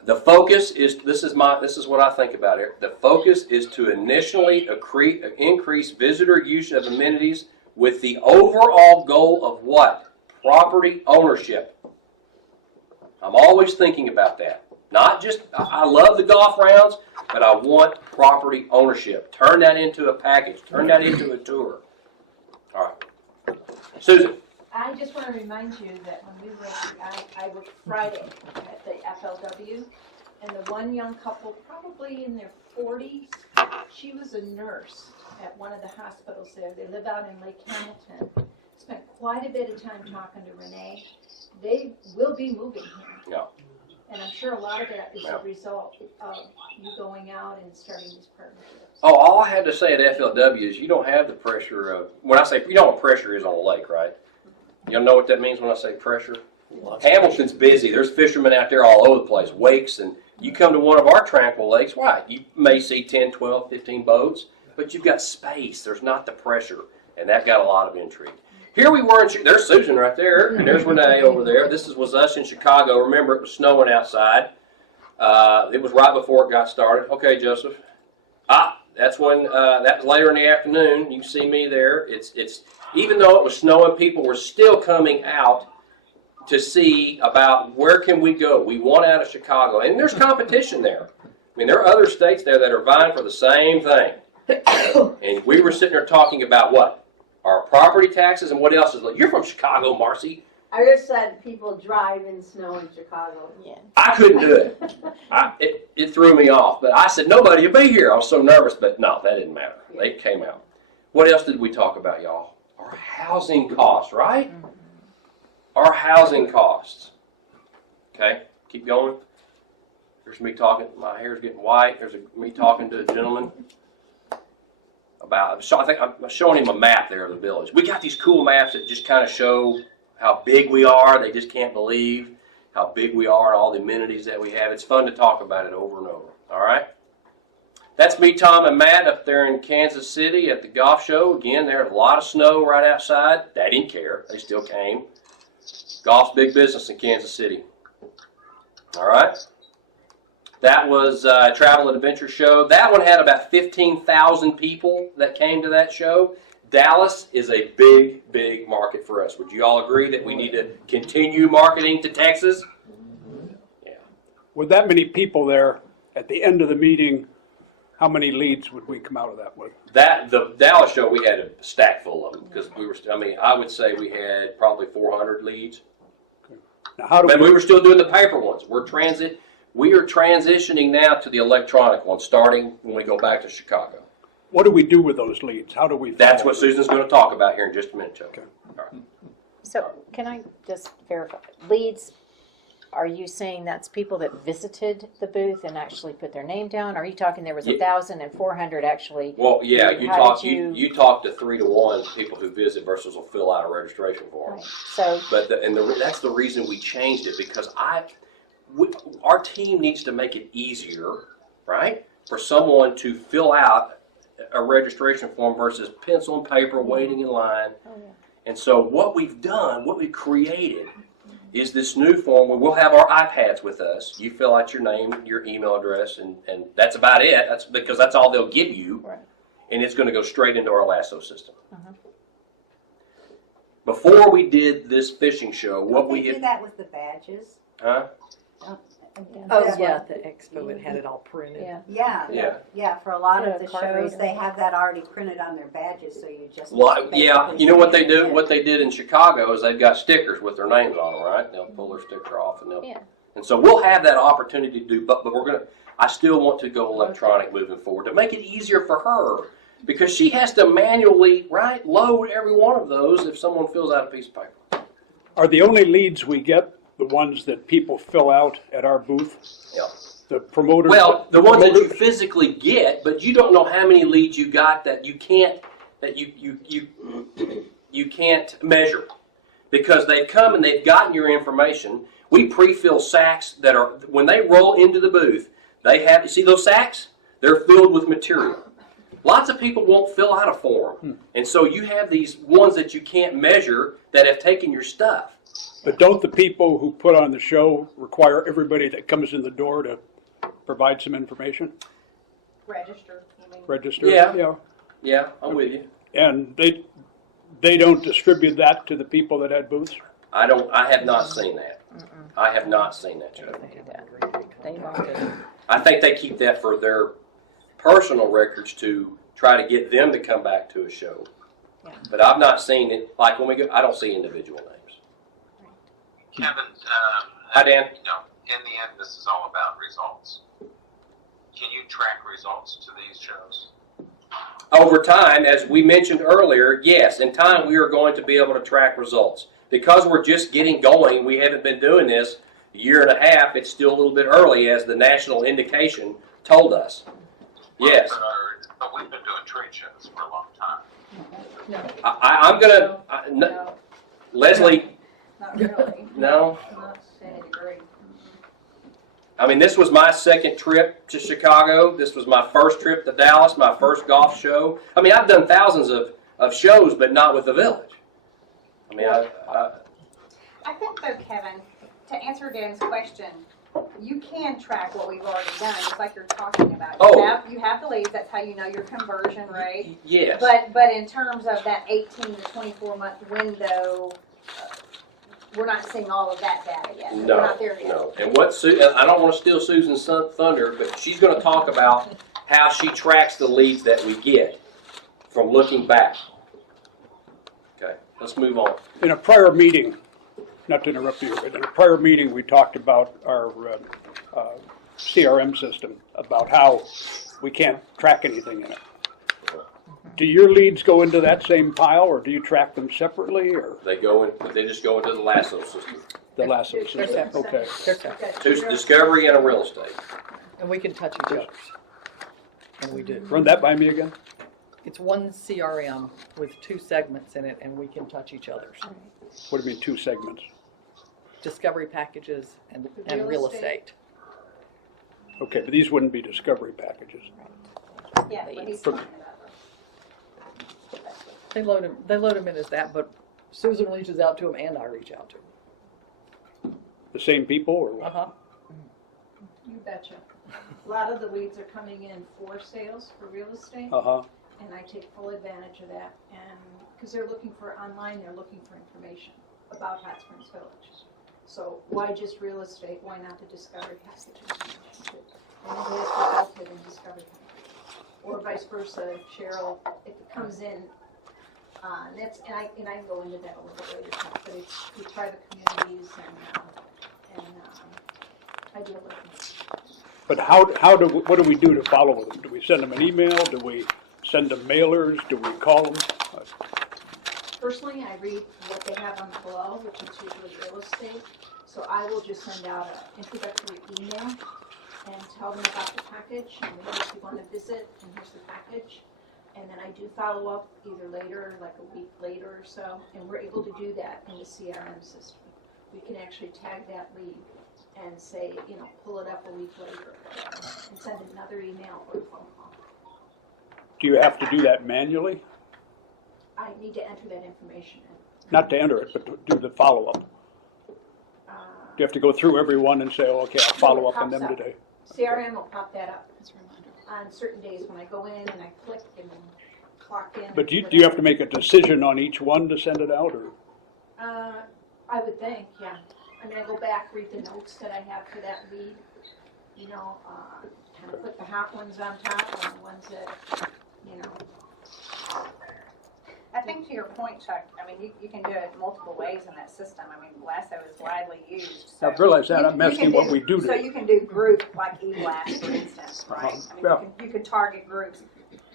The focus is, this is what I think about it. The focus is to initially increase visitor use of amenities with the overall goal of what? Property ownership. I'm always thinking about that. Not just, I love the golf rounds, but I want property ownership. Turn that into a package. Turn that into a tour. All right. Susan. I just want to remind you that when we were, I worked Friday at the FLW, and the one young couple, probably in their 40s, she was a nurse at one of the hospitals there. They live out in Lake Hamilton. Spent quite a bit of time talking to Renee. They will be moving here. Yeah. And I'm sure a lot of that is a result of you going out and starting these partnerships. Oh, all I had to say at FLW is you don't have the pressure of, when I say, you know what pressure is on a lake, right? You know what that means when I say pressure? Hamilton's busy. There's fishermen out there all over the place, wakes, and you come to one of our tranquil lakes, right, you may see 10, 12, 15 boats, but you've got space. There's not the pressure, and that got a lot of intrigue. Here we were in, there's Susan right there, and there's Renee over there. This was us in Chicago. Remember, it was snowing outside. It was right before it got started. Okay, Joseph. That's when, that was later in the afternoon. You can see me there. It's even though it was snowing, people were still coming out to see about where can we go. We want out of Chicago. And there's competition there. I mean, there are other states there that are vying for the same thing. And we were sitting there talking about what? Our property taxes and what else is like. You're from Chicago, Marcy. I just said people drive in snow in Chicago. Yeah. I couldn't do it. It threw me off. But I said, nobody will be here. I was so nervous. But no, that didn't matter. They came out. What else did we talk about, y'all? Our housing costs, right? Our housing costs. Okay, keep going. There's me talking. My hair's getting white. There's me talking to a gentleman about, so I think I'm showing him a map there of the village. We got these cool maps that just kind of show how big we are. They just can't believe how big we are and all the amenities that we have. It's fun to talk about it over and over. All right? That's me, Tom, and Matt up there in Kansas City at the golf show. Again, there's a lot of snow right outside. They didn't care. They still came. Golf's big business in Kansas City. All right? That was a travel and adventure show. That one had about 15,000 people that came to that show. Dallas is a big, big market for us. Would you all agree that we need to continue marketing to Texas? Yeah. With that many people there, at the end of the meeting, how many leads would we come out of that with? The Dallas show, we had a stack full of them because we were. I mean, I would say we had probably 400 leads. Okay. Now, how do But we were still doing the paper ones. We are transitioning now to the electronic ones, starting when we go back to Chicago. What do we do with those leads? How do we? That's what Susan's going to talk about here in just a minute, Joe. Okay. All right. So can I just verify? Leads, are you saying that's people that visited the booth and actually put their name down? Are you talking there was 1,400 actually? Well, yeah, you How talk did you talk to 3 to 1 people who visit versus will fill out a registration form. Right. So But that's the reason we changed it because our team needs to make it easier, right, for someone to fill out a registration form versus pencil and paper waiting in line. Oh, yeah. And so what we've done, what we've created, is this new form where we'll have our iPads with us. You fill out your name, your email address, and that's about it. That's because that's all they'll give you. Right. And it's going to go straight into our Lasso system. Uh-huh. Before we did this fishing show, what we do had, that with the badges. huh? Oh, Yeah, at the expo, it had it all printed. Yeah. Yeah. For a lot Yeah, of the card shows, reader. they have that already printed on their badges, so you just Well, yeah, basically you know what they scan it do? in. What they did in Chicago is they've got stickers with their names on them, right? They'll pull their sticker off and Yeah. and so we'll have that opportunity to do, but I still want to go electronic moving forward to make it easier for her because she has to manually, right, load every one of those if someone fills out a piece of paper. Are the only leads we get the ones that people fill out at our booth? Yeah. The promoters? Well, the ones that you promoters? physically get, but you don't know how many leads you got that you can't measure. because they've come and they've gotten your information. We pre-fill sacks that are, when they roll into the booth, they have, you see those sacks? They're filled with material. Lots of people won't fill out a form. And so you have these ones that you can't measure that have taken your stuff. But don't the people who put on the show require everybody that comes in the door to provide some information? Register, you mean? Register? Yeah. Yeah, I'm with you. And they don't distribute that to the people that had booths? I have not seen that. I have not seen that, Joe. They want it. I think they keep that for their personal records to try to get them to come back to a show. Yeah. But I've not seen it, like when we go, I don't see individual names. Kevin, Hi, Dan. you know, in the end, this is all about results. Can you track results to these shows? Over time, as we mentioned earlier, yes, in time we are going to be able to track results. Because we're just getting going, we haven't been doing this a year and a half, it's still a little bit early, as the national indication told us. Yes. But we've been doing trade shows for a long time. I'm going to, Leslie, Not really. no? Not to any degree. I mean, this was my second trip to Chicago. This was my first trip to Dallas, my first golf show. I mean, I've done thousands of shows, but not with the Village. I mean, I think though, Kevin, to answer Dan's question, you can track what we've already done, just like you're talking about. You have the leads, that's how you know your conversion rate. yes. But in terms of that 18 to 24 month window, we're not seeing all of that data yet. No, We're not there yet. no. And I don't want to steal Susan's thunder, but she's going to talk about how she tracks the leads that we get from looking back. Okay, let's move on. In a prior meeting, not to interrupt you, but in a prior meeting, we talked about our CRM system, about how we can't track anything in it. Do your leads go into that same pile, or do you track them separately, or They just go into the lasso system. the lasso system? Okay. Two, discovery and a real estate. And we can touch each other's. And we do. Run that by me again? It's one CRM with 2 segments in it, and we can touch each other's. What do you mean, 2 segments? Discovery packages and real estate. Okay, but these wouldn't be discovery packages. Yeah, what he's talking about. They load them in as that, but Susan reaches out to them and I reach out to them. The same people, or what? Uh-huh. You betcha. A lot of the leads are coming in for sales, for real estate, Uh-huh. and I take full advantage of that. And because they're looking for online, they're looking for information about Hot Springs Village. So why just real estate? Why not the discovery packages? And it has resulted in discovery packages. Or vice versa, Cheryl, if it comes in, and I can go into that a little bit later, but it's we try the communities and I deal with them. But what do we do to follow them? Do we send them an email? Do we send them mailers? Do we call them? Personally, I read what they have on the blog, which is usually real estate. So I will just send out an introductory email and tell them about the package, and if you want to visit, and here's the package. And then I do follow up either later, like a week later or so, and we're able to do that in the CRM system. We can actually tag that lead and say, pull it up a week later, and send another email or a phone call. Do you have to do that manually? I need to enter that information in. Not to enter it, but to do the follow-up. Do you have to go through everyone and say, oh, okay, I'll follow up on them today? CRM will pop that up on certain days when I go in and I click and clock in. But do you have to make a decision on each one to send it out, or? I would think, yeah. I mean, I go back, read the notes that I have for that lead, kind of put the hot ones on top and the ones that, I think to your point, Chuck, I mean, you can do it multiple ways in that system. I mean, Lasso is widely used. So I realize that. I'm you asking can what we do So today. you can do group, like e-blast, for instance, right? I mean, you can target groups.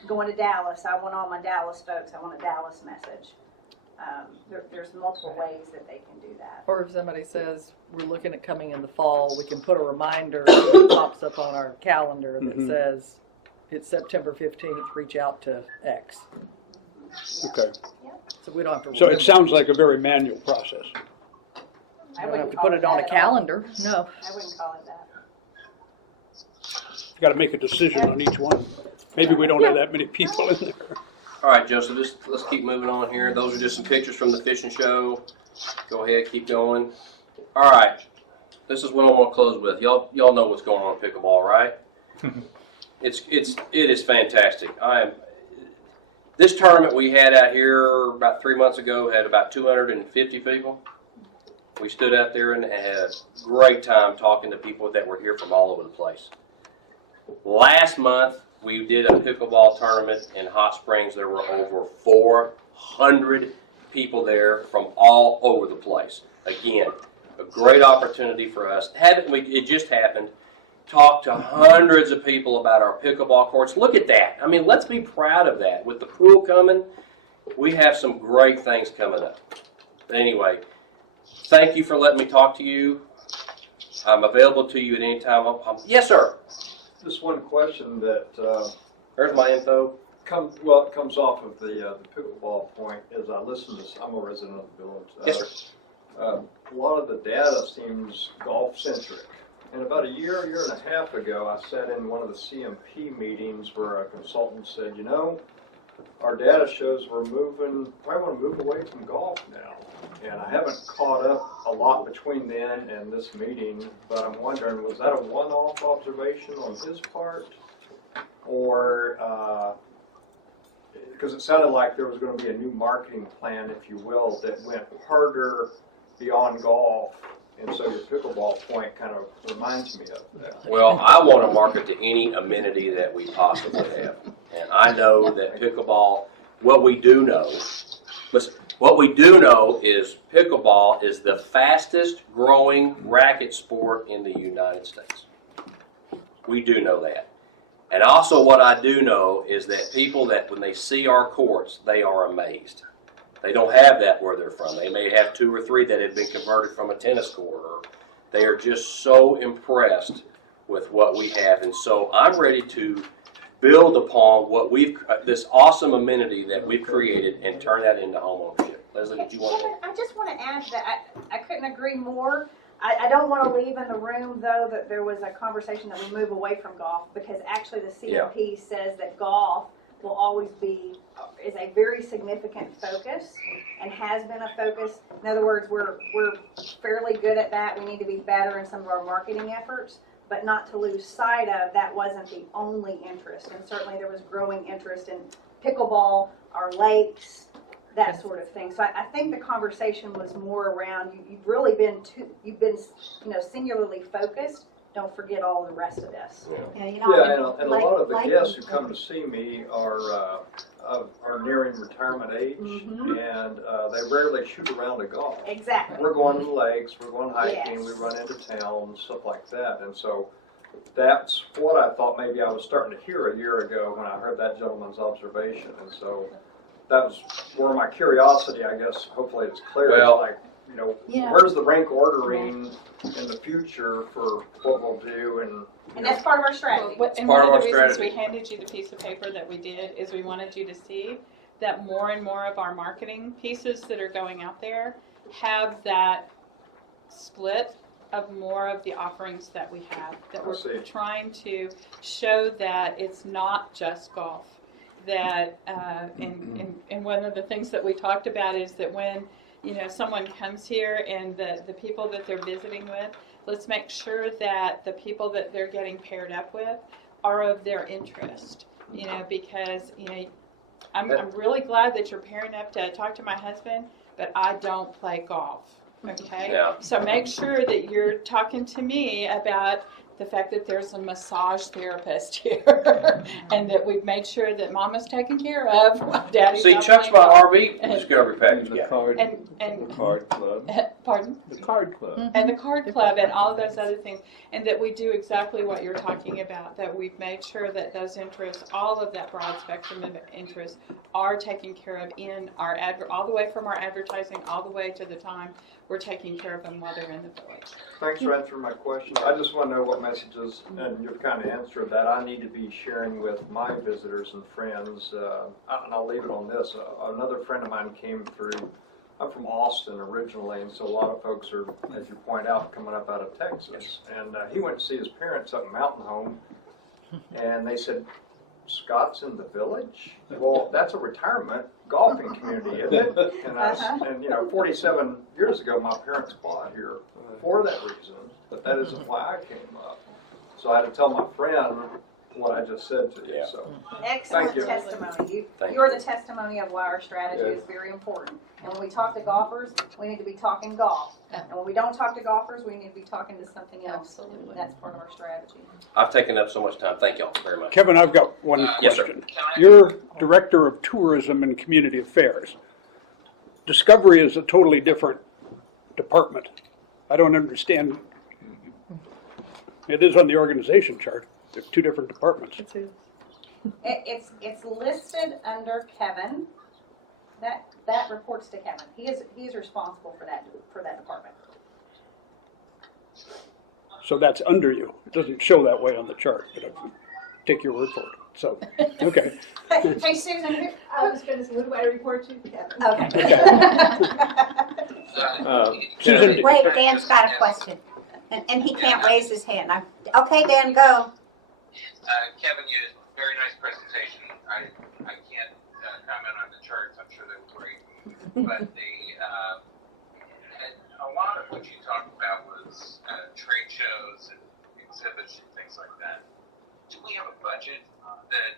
Going to Dallas, I want all my Dallas folks, I want a Dallas message. There's multiple ways that they can do that. Or if somebody says, we're looking at coming in the fall, we can put a reminder that pops up on our calendar that says, it's September 15th, reach out to X. Okay. Yep. So we don't have to. So it remember. sounds like a very manual process. I You don't have wouldn't to call put it on a that at all. calendar, no. I wouldn't call it that. You gotta make a decision on each one. Maybe we don't have that many people in there. All right, Joseph, let's keep moving on here. Those are just some pictures from the fishing show. Go ahead, keep going. All right, this is what I want to close with. Y'all know what's going on in pickleball, right? It is fantastic. This tournament we had out here about 3 months ago had about 250 people. We stood out there and had a great time talking to people that were here from all over the place. Last month, we did a pickleball tournament in Hot Springs. There were over 400 people there from all over the place. Again, a great opportunity for us. It just happened. Talked to hundreds of people about our pickleball courts. Look at that. I mean, let's be proud of that. With the pool coming, we have some great things coming up. But anyway, thank you for letting me talk to you. I'm available to you at any time. Yes, sir. Just one question that There's my info. comes off of the pickleball point. As I listen to, I'm a resident of the village. Yes, sir. A lot of the data seems golf centric. And about a year and a half ago, I sat in one of the CMP meetings where a consultant said, you know, our data shows we're probably want to move away from golf now. And I haven't caught up a lot between then and this meeting, but I'm wondering, was that a one-off observation on his part? Or, because it sounded like there was going to be a new marketing plan, if you will, that went harder beyond golf. And so your pickleball point kind of reminds me of that. Well, I want to market to any amenity that we possibly have. And I know that pickleball, what we do know is pickleball is the fastest growing racket sport in the United States. We do know that. And also what I do know is that people that when they see our courts, they are amazed. They don't have that where they're from. They may have 2 or 3 that have been converted from a tennis court. Or they are just so impressed with what we have. And so I'm ready to build upon what this awesome amenity that we've created and turn that into home ownership. Leslie, did you want to? I just want to add that I couldn't agree more. I don't want to leave in the room, though, that there was a conversation that we move away from golf, because actually the CMP says that golf will always is a very significant focus and has been a focus. In other words, we're fairly good at that. We need to be better in some of our marketing efforts, but not to lose sight of that wasn't the only interest. And certainly there was growing interest in pickleball, our lakes, that sort of thing. So I think the conversation was more around you've really been singularly focused. Don't forget all the rest of this. Yeah, and a lot of the guests who come to see me are nearing retirement age, and they rarely shoot around to golf. Exactly. We're going to the lakes, we're going hiking, Yes. we run into town, stuff like that. And so that's what I thought maybe I was starting to hear a year ago when I heard that gentleman's observation. And so that was where my curiosity, I guess, hopefully it's clear. Well, Where's the rank ordering in the future for what we'll do? And that's part of our strategy. And part one of of the our reasons strategy. we handed you the piece of paper that we did is we wanted you to see that more and more of our marketing pieces that are going out there have that split of more of the offerings that we have, that we're trying to show that it's not just golf. That and one of the things that we talked about is that when someone comes here and the people that they're visiting with, let's make sure that the people that they're getting paired up with are of their interest. Because I'm really glad that you're pairing up to talk to my husband, but I don't play golf. Okay? Yeah. So make sure that you're talking to me about the fact that there's a massage therapist here and that we've made sure that Mama's taken care of. Daddy's See, not Chuck's playing my golf. RV discovery package. The card And club. Pardon? The card club. And the card club and all of those other things, and that we do exactly what you're talking about, that we've made sure that those interests, all of that broad spectrum of interests are taken care of in our all the way from our advertising, all the way to the time we're taking care of them while they're in the village. Thanks for answering my question. I just want to know what messages, and you've kind of answered that, I need to be sharing with my visitors and friends. And I'll leave it on this. Another friend of mine came through. I'm from Austin originally, and so a lot of folks are, as you point out, coming up out of Texas. And he went to see his parents up in Mountain Home, and they said, Scott's in the village? Well, that's a retirement golfing community, isn't it? And you know, 47 years ago, my parents bought here for that reason, but that isn't why I came up. So I had to tell my friend what I just said to you. So Excellent thank you. testimony. Thank You're the testimony of why our strategy is very important. And when we talk to golfers, we need to be talking golf. And when we don't talk to golfers, we need to be talking to something else. Absolutely. That's part of our strategy. I've taken up so much time. Thank y'all very much. Kevin, I've got one Yes, sir. question. You're Director of Tourism and Community Affairs. Discovery is a totally different department. I don't understand. It is on the organization chart. There's two different departments. It's listed under Kevin. That reports to Kevin. He is responsible for that department. So that's under you. It doesn't show that way on the chart, but I take your word for it. So, okay. Hey Susan, I was going to say, who do I report to? Kevin. okay. Susan, Wait, Dan's got a question, and he can't raise his hand. Okay, Dan, go. Kevin, you had a very nice presentation. I can't comment on the charts. I'm sure they were great. But a lot of what you talked about was trade shows and exhibits and things like that. Do we have a budget that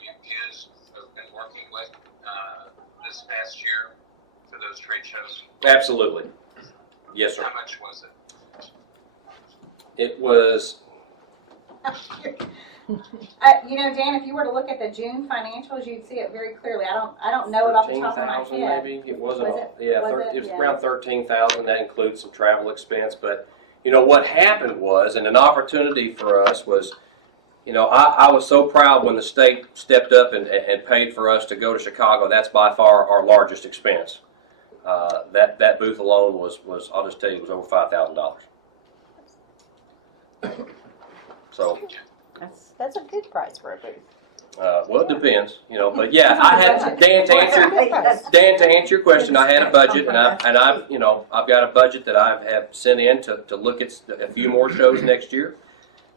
you've used or been working with this past year for those trade shows? Absolutely. Yes, sir. How much was it? It was, You know, Dan, if you were to look at the June financials, you'd see it very clearly. I don't know it off the top of my 13,000 head. maybe. It wasn't, Was it? yeah, Was it was Yeah. around 13,000. That includes some travel expense. But, you know, what happened was, and an opportunity for us was, you know, I was so proud when the state stepped up and paid for us to go to Chicago. That's by far our largest expense. That booth alone was I'll just tell you, it was over $5,000. So, That's a good price for a booth. well, it depends, you know. But yeah, I had Dan to answer your question. I had a budget, and I've you know, I've got a budget that I have sent in to look at a few more shows next year.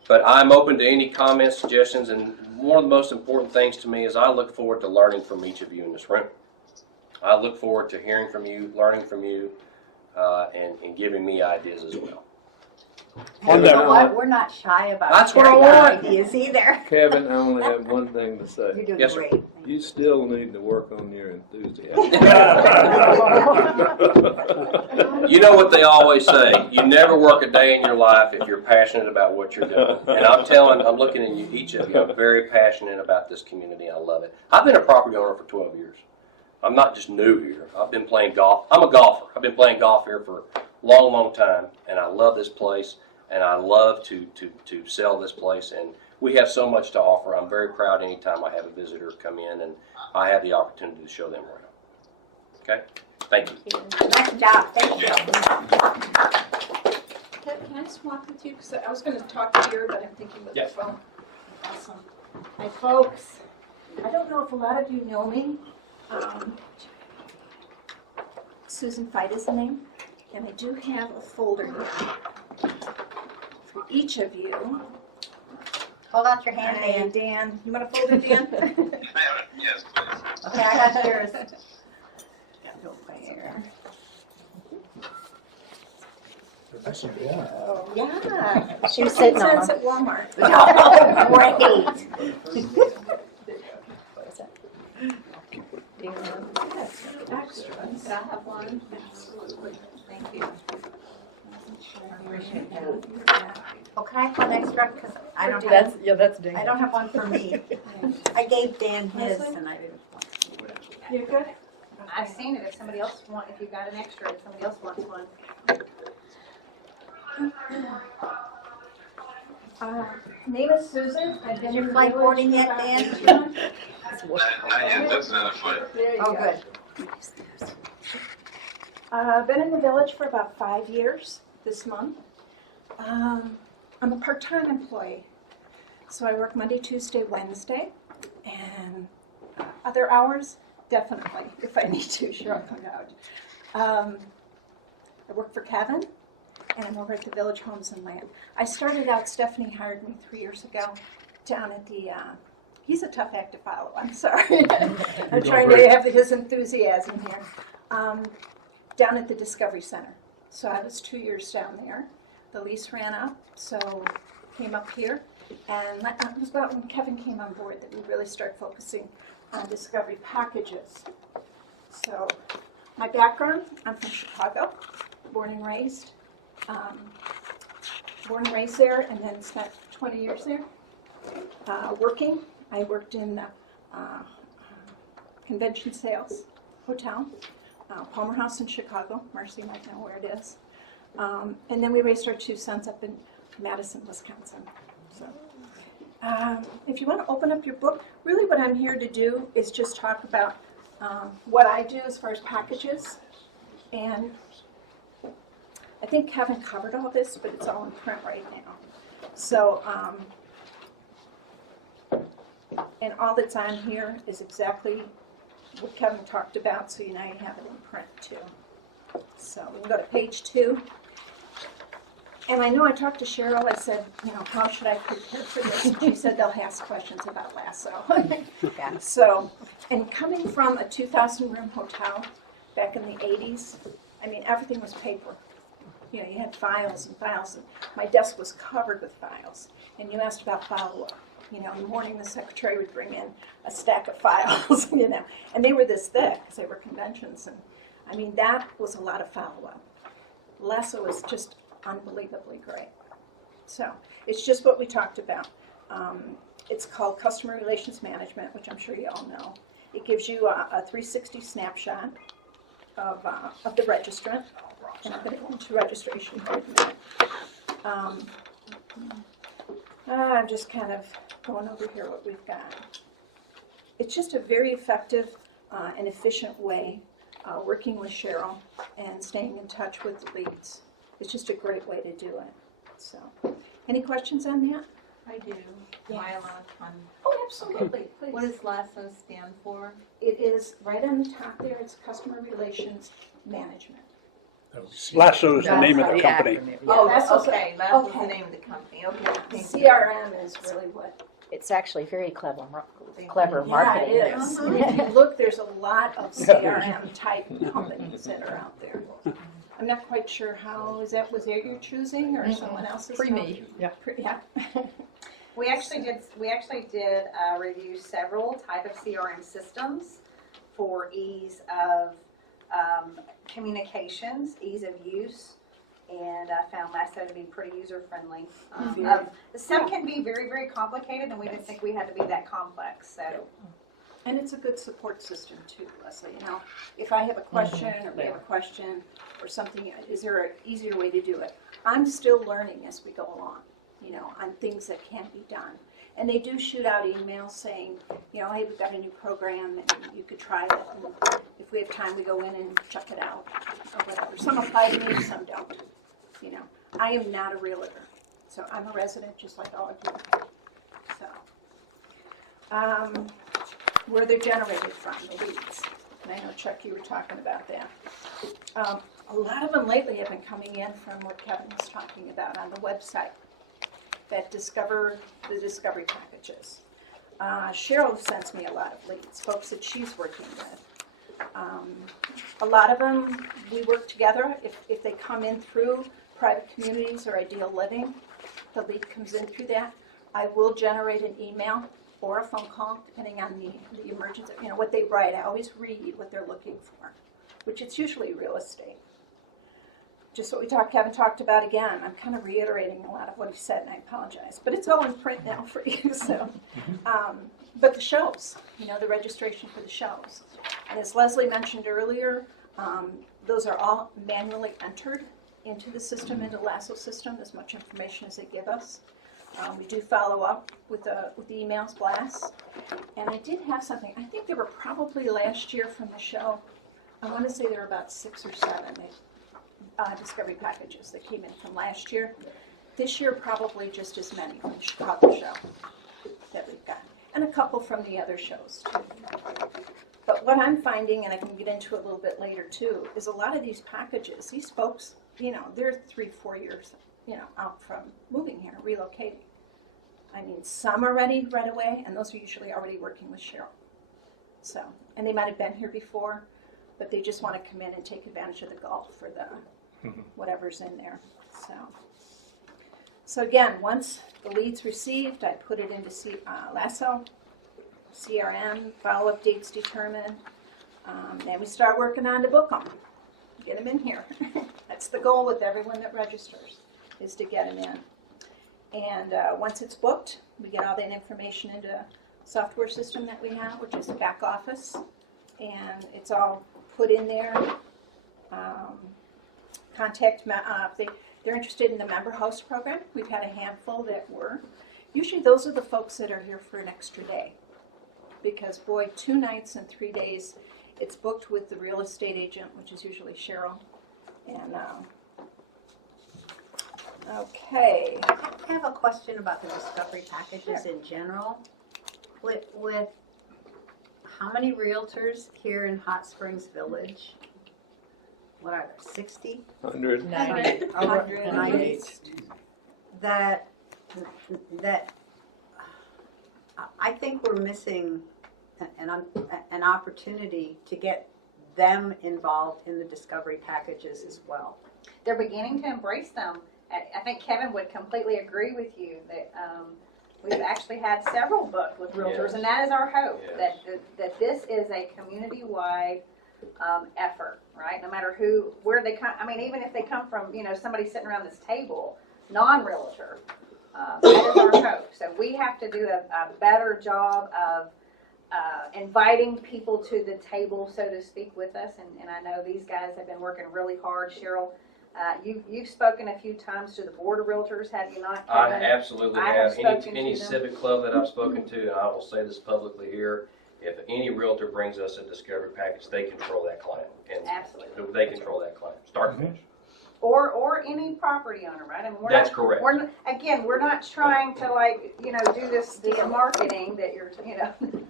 But I'm open to any comments, suggestions, and one of the most important things to me is I look forward to learning from each of you in this room. I look forward to hearing from you, learning from you, and giving me ideas as well. You know what? We're not shy about That's what sharing I our want. ideas either. Kevin, I only have one thing to say. You're doing Yes, sir. great. You still need to work on your enthusiasm. You know what they always say, you never work a day in your life if you're passionate about what you're doing. And I'm looking at you, each of you, I'm very passionate about this community. I love it. I've been a property owner for 12 years. I'm not just new here. I've been playing golf. I'm a golfer. I've been playing golf here for a long, long time, and I love this place, and I love to sell this place, and we have so much to offer. I'm very proud anytime I have a visitor come in, and I have the opportunity to show them around. Okay? Thank you. Nice job. Thank you. Can I swap with you? Because I was going to talk here, but I'm thinking with the Yes. phone. Awesome. Hi, folks. I don't know if a lot of you know me. Susan Fight is the name. And I do have a folder here for each of you. Hold out your hand, Dan. And Dan, you want a folder, Dan? Yes, please. Okay, I got yours. Yeah. She was sitting on Cents at Walmart. Oh, great. Extras. I have one. Absolutely. Thank you. Oh, can I have one extra? Because I don't have, That's Dan. I don't have one for me. I gave Dan his and I didn't. You're good? I've seen it, if somebody else if you've got an extra, if somebody else wants one. Name is Susan. I've been Did you in the fly village boarding for yet, about Dan? 18 months. Not yet, that's not a foot. There you Oh, go. good. Been in the village for about 5 years this month. I'm a part-time employee, so I work Monday, Tuesday, Wednesday, and other hours, definitely, if I need to, sure I'll come out. I work for Kevin, and I'm over at the Village Homes and Land. I started out, Stephanie hired me 3 years ago down at the, he's a tough act to follow, I'm sorry. I'm trying to have his enthusiasm here. Down at the Discovery Center. So I was 2 years down there. The lease ran up, so came up here. And it was about when Kevin came on board that we really started focusing on Discovery packages. So my background, I'm from Chicago, born and raised. Born and raised there, and then spent 20 years there. Working, I worked in convention sales, hotel. Palmer House in Chicago. Marcy might know where it is. And then we raised our 2 sons up in Madison, Wisconsin. So, if you want to open up your book, really what I'm here to do is just talk about what I do as far as packages. And I think Kevin covered all this, but it's all in print right now. So, and all that's on here is exactly what Kevin talked about, so now you have it in print too. So we can go to page 2. And I know I talked to Cheryl, I said, how should I prepare for this? And she said they'll ask questions about Lasso. Yeah. So, and coming from a 2,000-room hotel back in the 80s, I mean, everything was paper. You had files and files, and my desk was covered with files. And you asked about follow-up. In the morning the secretary would bring in a stack of files, and they were this thick because they were conventions. And I mean, that was a lot of follow-up. Lasso is just unbelievably great. So it's just what we talked about. It's called Customer Relations Management, which I'm sure you all know. It gives you a 360 snapshot of the registrant, and I'm going to go into registration here in a minute. I'm just kind of going over here what we've got. It's just a very effective and efficient way working with Cheryl and staying in touch with the leads. It's just a great way to do it. So, any questions on that? I do. Am I allowed one? Oh, absolutely. Please. What does LASSO stand for? It is right on the top there. It's Customer Relations Management. That would be Lasso is the name of the company. Oh, that's okay. LASSO's okay. the name of the company. Okay. Thank you. CRM is really what. It's actually very clever Yeah, marketing. it is. And if you look, there's a lot of CRM type companies that are out there. I'm not quite sure how, was that your choosing or someone else's? Pre-me, yeah. Yeah. We actually did review several type of CRM systems for ease of communications, ease of use, and I found Lasso to be pretty user-friendly. Some can be very, very complicated, and we didn't think we had to be that complex. So, And it's a good support system too, Leslie. If I have a question or we have a question or something, is there an easier way to do it? I'm still learning as we go along, on things that can be done. And they do shoot out emails saying, hey, we've got a new program and you could try it. And if we have time, we go in and check it out or whatever. Some apply to me, some don't. I am not a realtor, so I'm a resident just like all of you. So, where they're generated from, the leads. And I know, Chuck, you were talking about that. A lot of them lately have been coming in from what Kevin was talking about on the website, that discover the discovery packages. Cheryl sends me a lot of leads, folks that she's working with. A lot of them, we work together. If they come in through private communities or ideal living, the lead comes in through that. I will generate an email or a phone call, depending on the emergency, what they write. I always read what they're looking for, which it's usually real estate. Just what Kevin talked about again. I'm kind of reiterating a lot of what he said, and I apologize. But it's all in print now for you. So, but the shows, the registration for the shows. And as Leslie mentioned earlier, those are all manually entered into the system, into the LASSO system, as much information as they give us. We do follow up with the emails blasts. And I did have something, I think there were probably last year from the show, I want to say there were about 6 or 7 discovery packages that came in from last year. This year, probably just as many from the Chicago show that we've got. And a couple from the other shows too. But what I'm finding, and I can get into it a little bit later too, is a lot of these packages, these folks, they're 3-4 years, out from moving here, relocating. I mean, some are ready right away, and those are usually already working with Cheryl. So, and they might have been here before, but they just want to come in and take advantage of the golf for the whatever's in there. So again, once the lead's received, I put it into LASSO, CRM, follow-up dates determined. Then we start working on to book them, get them in here. That's the goal with everyone that registers, is to get them in. And once it's booked, we get all that information into a software system that we have, which is back office, and it's all put in there. Contact if they're interested in the member host program. We've had a handful that were. Usually those are the folks that are here for an extra day, because boy, 2 nights and 3 days, it's booked with the real estate agent, which is usually Cheryl. And okay. I have a question about the discovery packages in general. With how many realtors here in Hot Springs Village? What are there, 60? 100. 90. That I think we're missing an opportunity to get them involved in the discovery packages as well. They're beginning to embrace them. I think Kevin would completely agree with you that we've actually had several booked with realtors, and that is our hope, that this is a community-wide effort, right? No matter where they come, I mean, even if they come from, somebody sitting around this table, non-realtor, that is our hope. So we have to do a better job of inviting people to the table, so to speak, with us. And I know these guys have been working really hard. Cheryl, you've spoken a few times to the board of realtors, have you not, Kevin? I absolutely I have. spoken to Any them. civic club that I've spoken to, and I will say this publicly here, if any realtor brings us a discovery package, they control that client. And Absolutely. they control that client, start to finish. Or any property owner, right? I mean, That's correct. We're not trying to do this marketing that you're,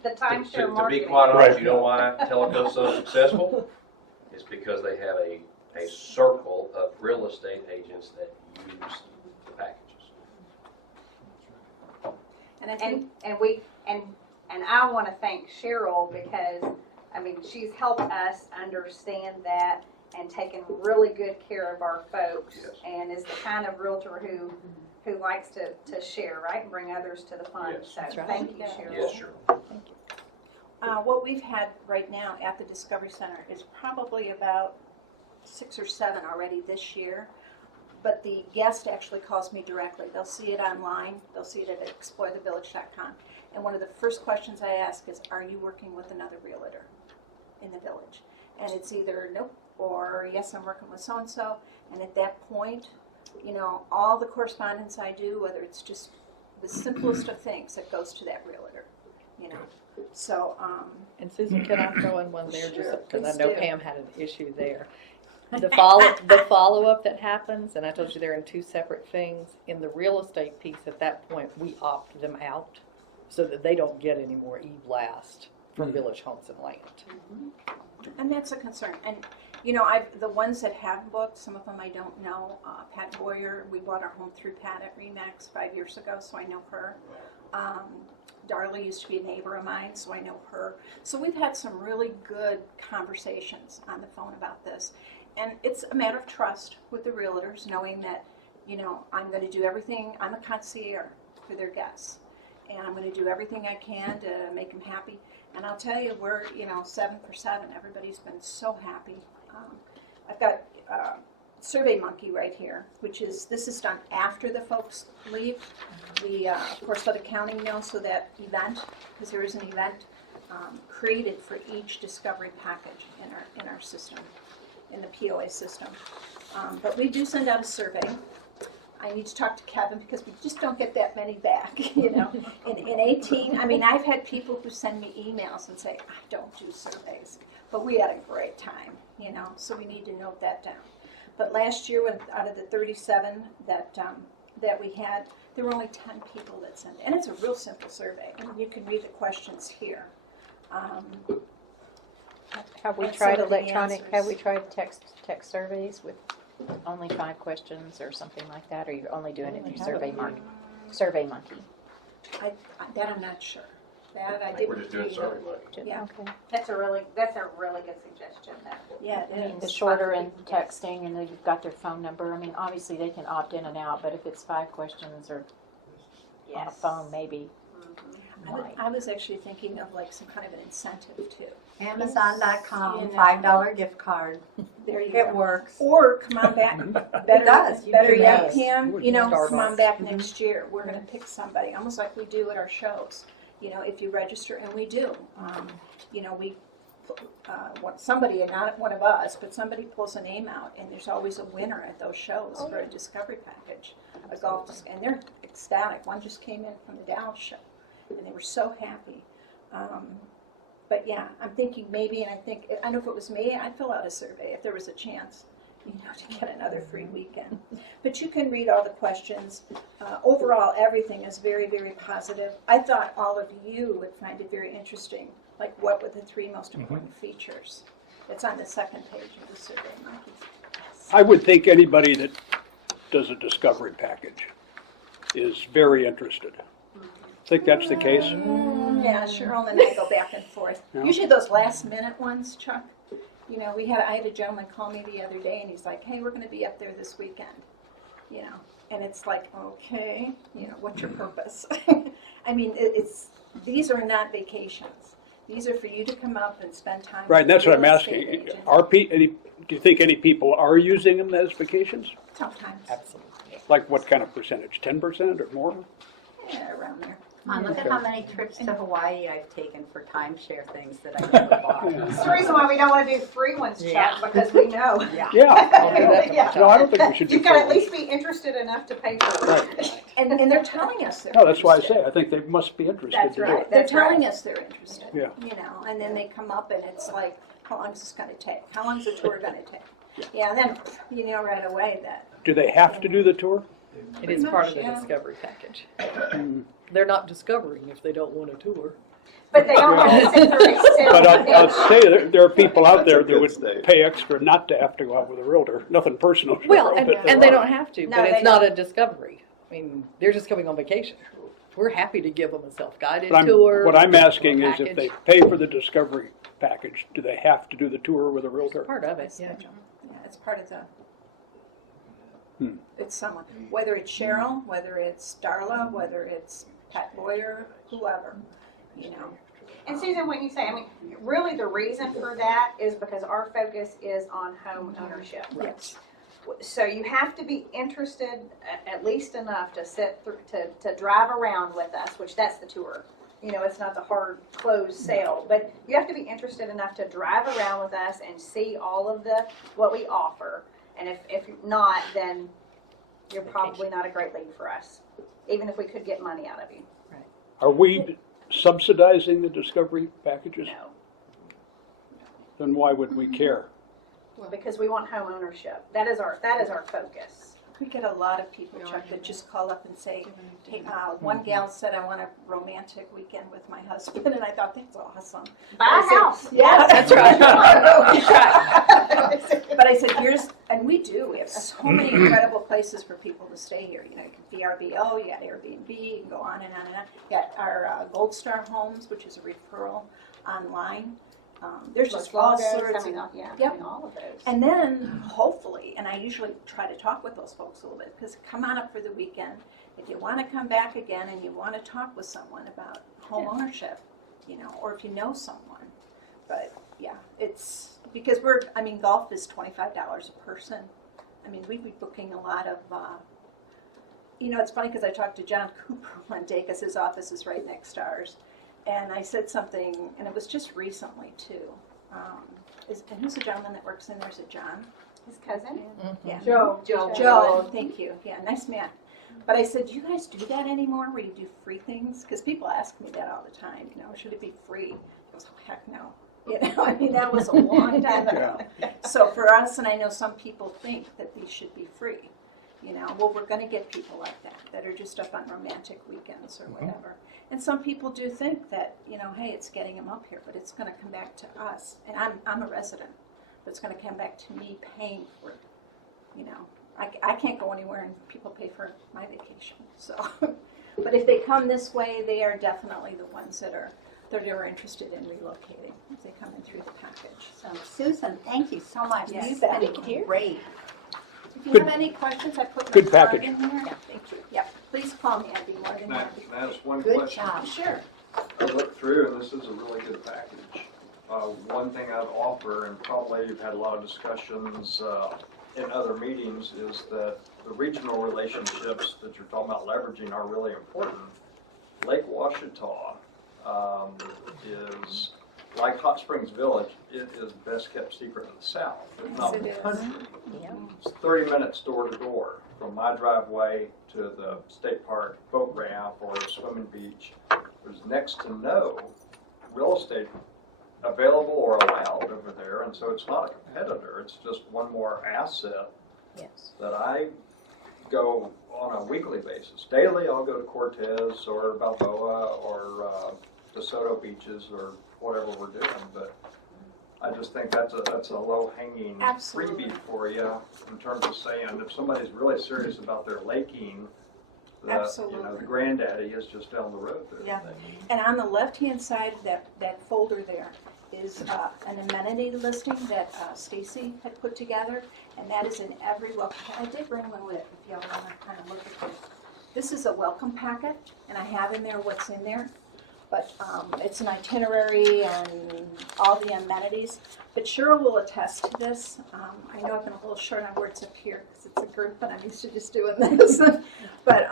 the timeshare To marketing. be quite honest, you know why Teleco's so successful? It's because they have a circle of real estate agents that use the packages. And I think And I want to thank Cheryl because, I mean, she's helped us understand that and taken really good care of our folks, and is the kind of realtor who likes to share, right, and bring others to the fun. Yes. So thank you, Cheryl. Yes, sure. Thank you. What we've had right now at the Discovery Center is probably about 6 or 7 already this year. But the guest actually calls me directly. They'll see it online. They'll see it at explorethevillage.com. And one of the first questions I ask is, are you working with another realtor in the village? And it's either nope or yes, I'm working with so-and-so. And at that point, all the correspondence I do, whether it's just the simplest of things, that goes to that realtor, So, And Susan, can I throw in one there, Sure, just because I please know do. Pam had an issue there. The follow-up that happens, and I told you they're in 2 separate things. In the real estate piece, at that point, we opt them out so that they don't get any more e-blast from Village Homes and Land. and that's a concern. And, the ones that have booked, some of them I don't know. Pat Boyer, we bought our home through Pat at Remax 5 years ago, so I know her. Darla used to be a neighbor of mine, so I know her. So we've had some really good conversations on the phone about this. And it's a matter of trust with the realtors, knowing that, I'm going to do everything. I'm a concierge for their guests. And I'm going to do everything I can to make them happy. And I'll tell you, we're, 7 for 7. Everybody's been so happy. I've got Survey Monkey right here, this is done after the folks leave. We, of course, let accounting know, so that event, because there is an event created for each discovery package in our system, in the POA system. But we do send out a survey. I need to talk to Kevin because we just don't get that many back, you know. In 18, I mean, I've had people who send me emails and say, I don't do surveys, but we had a great time, you know, so we need to note that down. But last year, out of the 37 that we had, there were only 10 people that sent it. And it's a real simple survey. I mean, you can read the questions here. Have we and tried some of the electronic, have answers. we tried text surveys with only 5 questions or something like that? Or you're only doing it through Survey Monkey? That I'm not sure. That I I think didn't. we're just doing read. survey money. Yeah. Okay. That's a really good suggestion. Yeah, I mean, it the is. shorter and texting, and then you've got their phone number. I mean, obviously they can opt in and out, but if it's 5 questions or on a phone, maybe. I was actually thinking of like some kind of an incentive too. Amazon.com, You know. $5 gift card. There you It go. works. Or come on back. Better, does. You better do yet, those. Kim, you know, come on Starbucks. back next year. We're going to pick somebody, almost like we do at our shows. You know, if you register, and we do. You know, we want somebody, and not one of us, but somebody pulls a name out, and there's always a winner at those shows for a discovery package, a golf, and they're ecstatic. One just came in from the Dallas show, and they were so happy. But yeah, I'm thinking maybe, and I know if it was me, I'd fill out a survey if there was a chance, you know, to get another free weekend. But you can read all the questions. Overall, everything is very, very positive. I thought all of you would find it very interesting, like what were the 3 most important features. It's on the second page of the survey, Monkey. I would think anybody that does a discovery package is very interested. Think that's the case? Yeah, Cheryl and I go back and forth. Yeah. Usually those last minute ones, Chuck. You know, I had a gentleman call me the other day and he's like, hey, we're going to be up there this weekend. You know, and it's like, okay, you know, what's your purpose? I mean, these are not vacations. These are for you to come up and spend time Right, with that's a what I'm real estate asking. agent. Do you think any people are using them as vacations? Sometimes. Absolutely. Like what kind of percentage? 10% or more? Yeah, around there. Look at how many trips to Hawaii I've taken for timeshare things that I never bought. That's the reason why we don't want to do free ones, Chuck, because we know. Yeah. Yeah. No, I don't think we should do You've got to at free least be interested enough to pay for it. Right. And they're telling us they're No, that's why I interested. say, I think they must be interested That's to do right. it. They're telling us they're interested. Yeah. You know, and then they come up and it's like, how long is this going to take? How long is the tour going to take? Yeah, then you know right away that. Do they have to do the tour? It is part of the Yeah. discovery package. They're not discovering if they don't want a tour. But they don't have to sit through it. But I'll say there are people out there That's a that good would state. pay extra not to have to go out with a realtor. Nothing personal. to the Well, realtor, and, but and they there don't are. have to, No, but they it's not don't. a discovery. I mean, they're just coming on vacation. We're happy to give them a self-guided But tour. what I'm asking or is if they package. pay for the discovery package, do they have to do the tour with a realtor? Part of it, yeah. Yeah, it's part of the. It's someone, whether it's Cheryl, whether it's Darla, whether it's Pat Boyer, whoever, you know. And Susan, when you say, I mean, really the reason for that is because our focus is on home ownership. Yes. So you have to be interested at least enough to sit through, to drive around with us, which that's the tour. You know, it's not the hard closed sale, but you have to be interested enough to drive around with us and see all of what we offer. And if not, then you're probably not a great lead for us, even if we could get money out of you. Are we subsidizing the discovery packages? No. Then why would we care? Well, because we want home ownership. That is our focus. We get a lot of people, Chuck, that just call up and say, hey, one gal said, I want a romantic weekend with my husband, and I thought, that's awesome. Buy I a said, house. Yeah, That's right. That's right. But I said, and we do, we have so many incredible places for people to stay here. You know, you can VRBO, you got Airbnb, you can go on and on and on. You got our Gold Star Homes, which is a referral online. There's just all sorts of, all of those. and then hopefully, and I usually try to talk with those folks a little bit, because come on up for the weekend. If you want to come back again and you want to talk with someone about home ownership, you know, or if you know someone. But yeah, it's because golf is $25 a person. I mean, we'd be booking a lot of, you know, it's funny because I talked to John Cooper one day because his office is right next to ours. And I said something, and it was just recently too. And who's the gentleman that works in there? Is it John? His cousin? Yeah. Joe. Joe, thank you. Yeah, nice man. But I said, do you guys do that anymore where you do free things? Because people ask me that all the time, you know, should it be free? I was like, heck no. You know, I mean, that was a long time ago. So for us, and I know some people think that these should be free, you know, well, we're going to get people like that are just up on romantic weekends or whatever. And some people do think that, you know, hey, it's getting them up here, but it's going to come back to us. And I'm a resident, but it's going to come back to me paying for it, you know. I can't go anywhere and people pay for my vacation. So, but if they come this way, they are definitely the ones that are interested in relocating if they come in through the package. So Susan, thank you so much. Yes, You've thank been you. great. If you Good- have any questions, I put my good card package. in there. Yeah, thank you. Yep, please call me. I'd be more than Can I happy. ask one Good question? job. Sure. I looked through, and this is a really good package. One thing I'd offer, and probably you've had a lot of discussions in other meetings, is that the regional relationships that you're talking about leveraging are really important. Lake Washita is, like Hot Springs Village, it is best kept secret in the South, if not Yes, the it is. country. Yeah. It's 30 minutes door to door from my driveway to the state park boat ramp or swimming beach. There's next to no real estate available or allowed over there, and so it's not a competitor. It's just one more asset Yes. that I go on a weekly basis. Daily, I'll go to Cortez or Balboa or DeSoto beaches or whatever we're doing, but I just think that's a low-hanging Absolutely. freebie for you in terms of saying if somebody's really serious about their laking, that, you know, Absolutely. the granddaddy is just down the road there. Yeah. And on the left-hand side of that folder there is an amenity listing that Stacy had put together, and that is in every welcome. I did bring one with if y'all want to kind of look at this. This is a welcome packet, and I have in there what's in there. But it's an itinerary and all the amenities. But Cheryl will attest to this. I know I've been a little short on words up here because it's a group, and I'm used to just doing this. But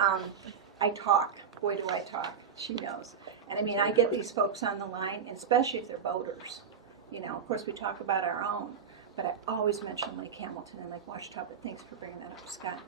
I talk. Boy, do I talk. She knows. And I mean, I get these folks on the line, and especially if they're boaters. You know, of course, we talk about our own, but I always mention Lake Hamilton and Lake Washita. But thanks for bringing that up, Scott.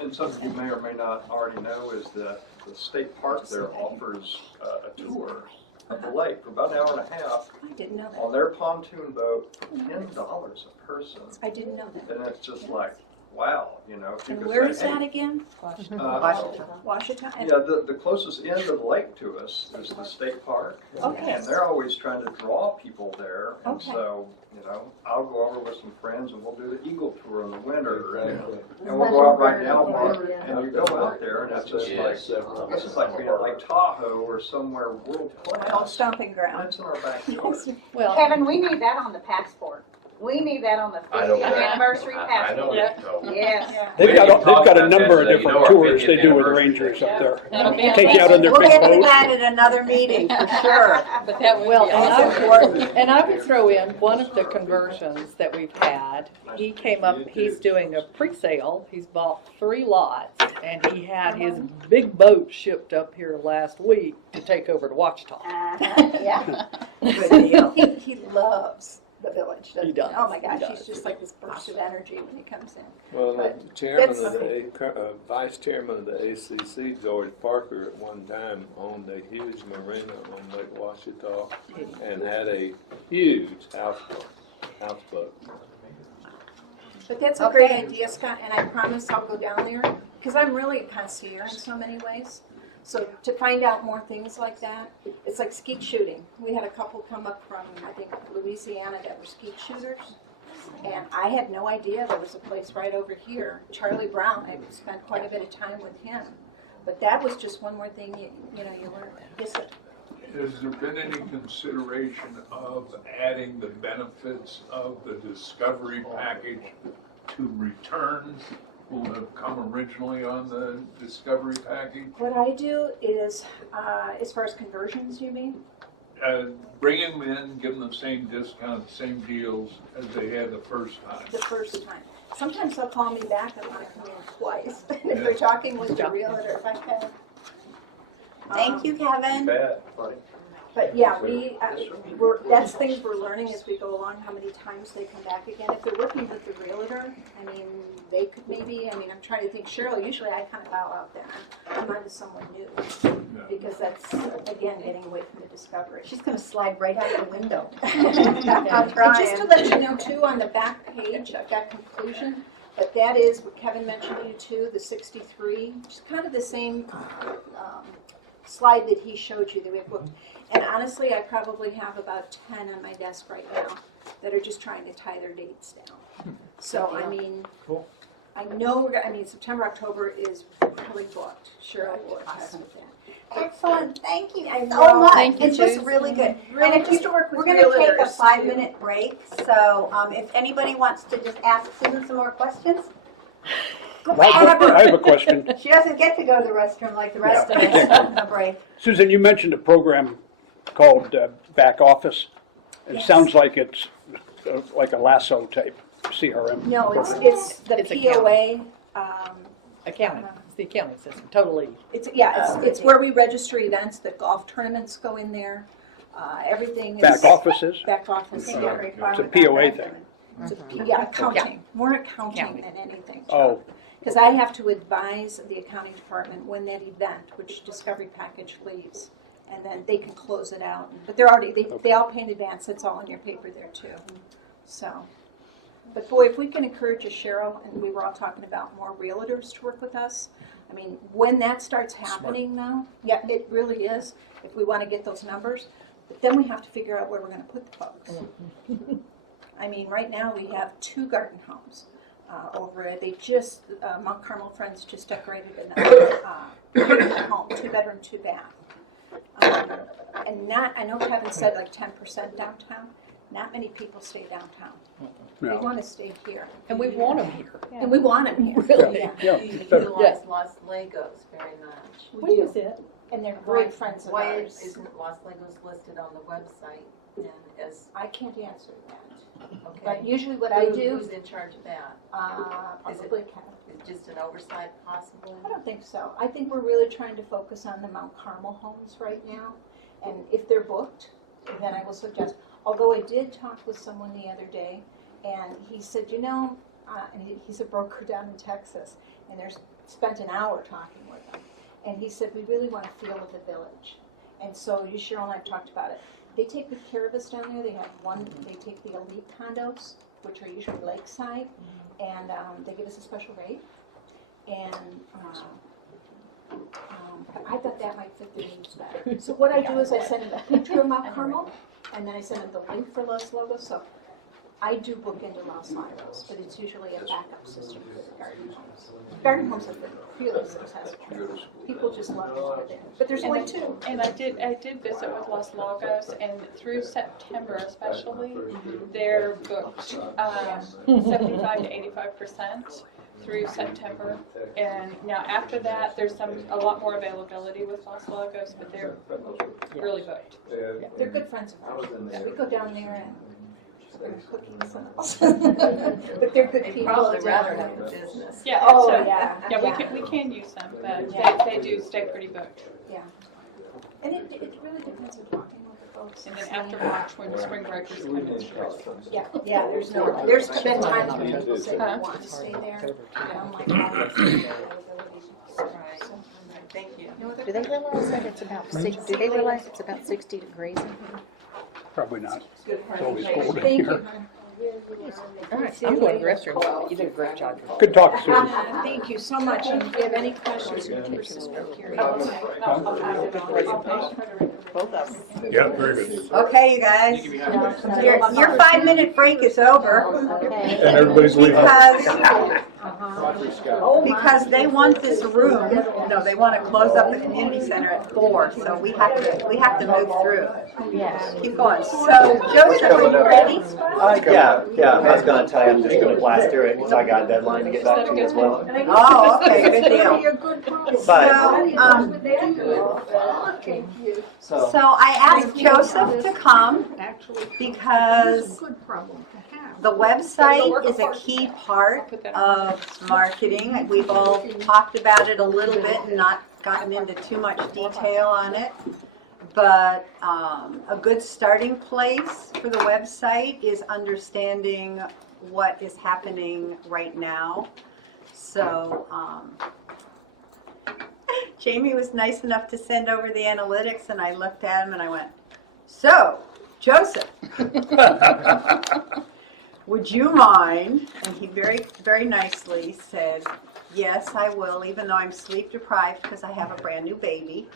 And something you may or may not already know is that the state park there offers a tour of the lake for about an hour and a half I didn't know on that. their pontoon boat for $10 a person. I didn't know that. And it's just like, wow, you know, if you And could where say, is hey, that again? Washita. And yeah, the closest end of the lake to us is the state park. Okay. And they're always trying to draw people there. And Okay. so, you know, I'll go over with some friends and we'll do the Eagle Tour in the winter. And we'll go out right now, and you go out there and it's just like, this is like being at Lake Tahoe or somewhere world my old class. stomping And ground. it's in our backyard. Well, Kevin, we need that on the passport. We need that on the I know 50th that. anniversary I know passport. that. So- Yes. They've We got, can talk they've got a about that number of so you different know our tours 50th they do with anniversary. rangers up there. That'll be Take you out on their We'll big get to boats. that at another meeting for sure. But that would Well, be and awesome. and I would throw in one of the conversions that we've had. He came up, he's doing a pre-sale. He's bought 3 lots, and he had his big boat shipped up here last week to take over to Washita. Yeah. Good deal. He loves the village. doesn't He does. Oh my He gosh, does. he's just like this burst of energy when he comes in. Well, But the chairman that's- of the, vice chairman of the ACC, George Parker, at one time owned a huge marina on Lake Washita and had a huge houseboat. But that's a great idea, Scott, and I promise I'll go down there, because I'm really a connoisseur in so many ways. So to find out more things like that, it's like skeet shooting. We had a couple come up from, I think, Louisiana that were skeet shooters, and I had no idea there was a place right over here. Charlie Brown, I spent quite a bit of time with him. But that was just one more thing you learn. Yes, sir. Has there been any consideration of adding the benefits of the Discovery package to returns who have come originally on the Discovery package? What I do is, as far as conversions, you mean? Bring them in, give them the same discount, same deals as they had the first time. The first time. Sometimes they'll call me back and want to come in twice. If they're talking with the realtor, if I can. Thank you, Kevin. Bad, buddy. But yeah, that's things we're learning as we go along, how many times they come back again. If they're working with the realtor, I mean, they could maybe, I'm trying to think, Cheryl, usually I kind of bow out there. I'm on to someone new, because that's, again, getting away from the discovery. She's gonna slide right out the window. I'm I'm trying. Just to trying. let you know too, on the back page, I've got conclusion, but that is what Kevin mentioned to you too, the 63, just kind of the same slide that he showed you that we have booked. And honestly, I probably have about 10 on my desk right now that are just trying to tie their dates down. So, I mean, I know September, October is really booked. Cheryl will attest with that. Excellent, thank you so know. much. Thank you, It's just Susan. really good. Really And if just to work with we're gonna take a realtors, 5-minute break, so if anybody wants to just ask Susan some more questions, go I ahead. have a question. She doesn't get to go to the restroom like the rest of us on a break. Susan, you mentioned a program called Back Office. It Yes. sounds like it's like a lasso type CRM. No, it's the It's POA. Accounting, it's the accounting system, totally. It's where we register events, the golf tournaments go in there. Everything is. Back offices? Back office, yeah. It's a POA thing. It's accounting, more accounting than anything. Oh, Because I have to advise the accounting department when that event, which Discovery Package leaves, and then they can close it out. But they're already, they all pay in advance, it's all in your paper there too. So, but boy, if we can encourage a Cheryl, and we were all talking about more realtors to work with us, I mean, when that starts happening now, yeah, it really is, if we want to get those numbers, but then we have to figure out where we're going to put the folks. I mean, right now we have 2 garden homes over it. They just, Mount Carmel Friends just decorated another home, 2-bedroom, 2-bath. And I know Kevin said like 10% downtown. Not many people stay downtown. They no. want to stay here. And we want them here. And we want them here. Really? Yeah. Yeah, You better. utilize Los Legos very much. We do. And they're great friends of Why ours. isn't Los Legos listed on the website and as, I can't answer that. okay? But usually what I do, Who's in charge of that? probably Kevin. Is just an oversight possible? I don't think so. I think we're really trying to focus on the Mount Carmel homes right now. And if they're booked, then I will suggest. Although I did talk with someone the other day, and he said, and he's a broker down in Texas, and spent an hour talking with them. And he said, we really want to feel of the village. And so Cheryl and I have talked about it. They take good care of us down there. They take the elite condos, which are usually lakeside, and they give us a special rate. And I thought that might fit their needs better. So what I do is I send them a picture of Mount Carmel, and then I send them the link for Los Logos. So I do book into Los Logos, but it's usually a backup system for the garden homes. Garden homes have been really successful. People just love to live there. But there's only 2. And I did visit with Los Lagos, and through September especially, they're booked 75 to 85% through September. And now after that, there's a lot more availability with Los Lagos, but they're really booked. They're good friends of ours. We go down there and they're cookies and but they're good people. Probably rather have the business. Yeah. Oh, so, yeah. we can use them, but they do stay pretty booked. Yeah. And it really depends on talking with the folks. And then after March, when the spring breakers come in. Yeah, there's been times when people say they want to stay there, and I'm like, Thank you. Do they realize that it's about 60 degrees in here? Probably not. It's always cold in thank here. you. All right, I'm going to the restroom. You did a great job. Good talk, Susan. Thank you so much, and if you have any questions, you can just speak here. Both of them. Yeah, very good. Okay, you guys, your 5-minute break is over. Okay. And everybody's leaving. Because they want this room, they want to close up the community center at 4, so we have to move through. Yes. Keep going. So, Joseph, are you ready? Yeah, I was gonna tell you, I'm just gonna blast through it, because I got a deadline to get back to you as well. Oh, okay, good deal. So I asked Joseph to come because the website is a key part of marketing. We've all talked about it a little bit and not gotten into too much detail on it. But a good starting place for the website is understanding what is happening right now. So Jamie was nice enough to send over the analytics, and I looked at him and I went, "So, Joseph, would you mind?" And he very, very nicely said, "Yes, I will, even though I'm sleep deprived because I have a brand new baby."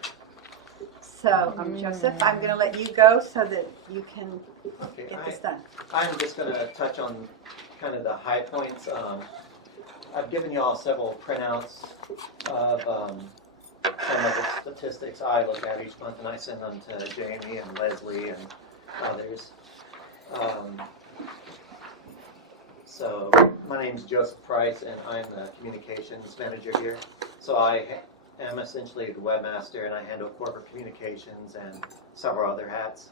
So, Joseph, I'm going to let you go so that you can get this done. I'm just going to touch on kind of the high points. I've given you all several printouts of some of the statistics I look at each month, and I send them to Jamie and Leslie and others. So my name's Joseph Price, and I'm the communications manager here. So I am essentially the webmaster, and I handle corporate communications and several other hats.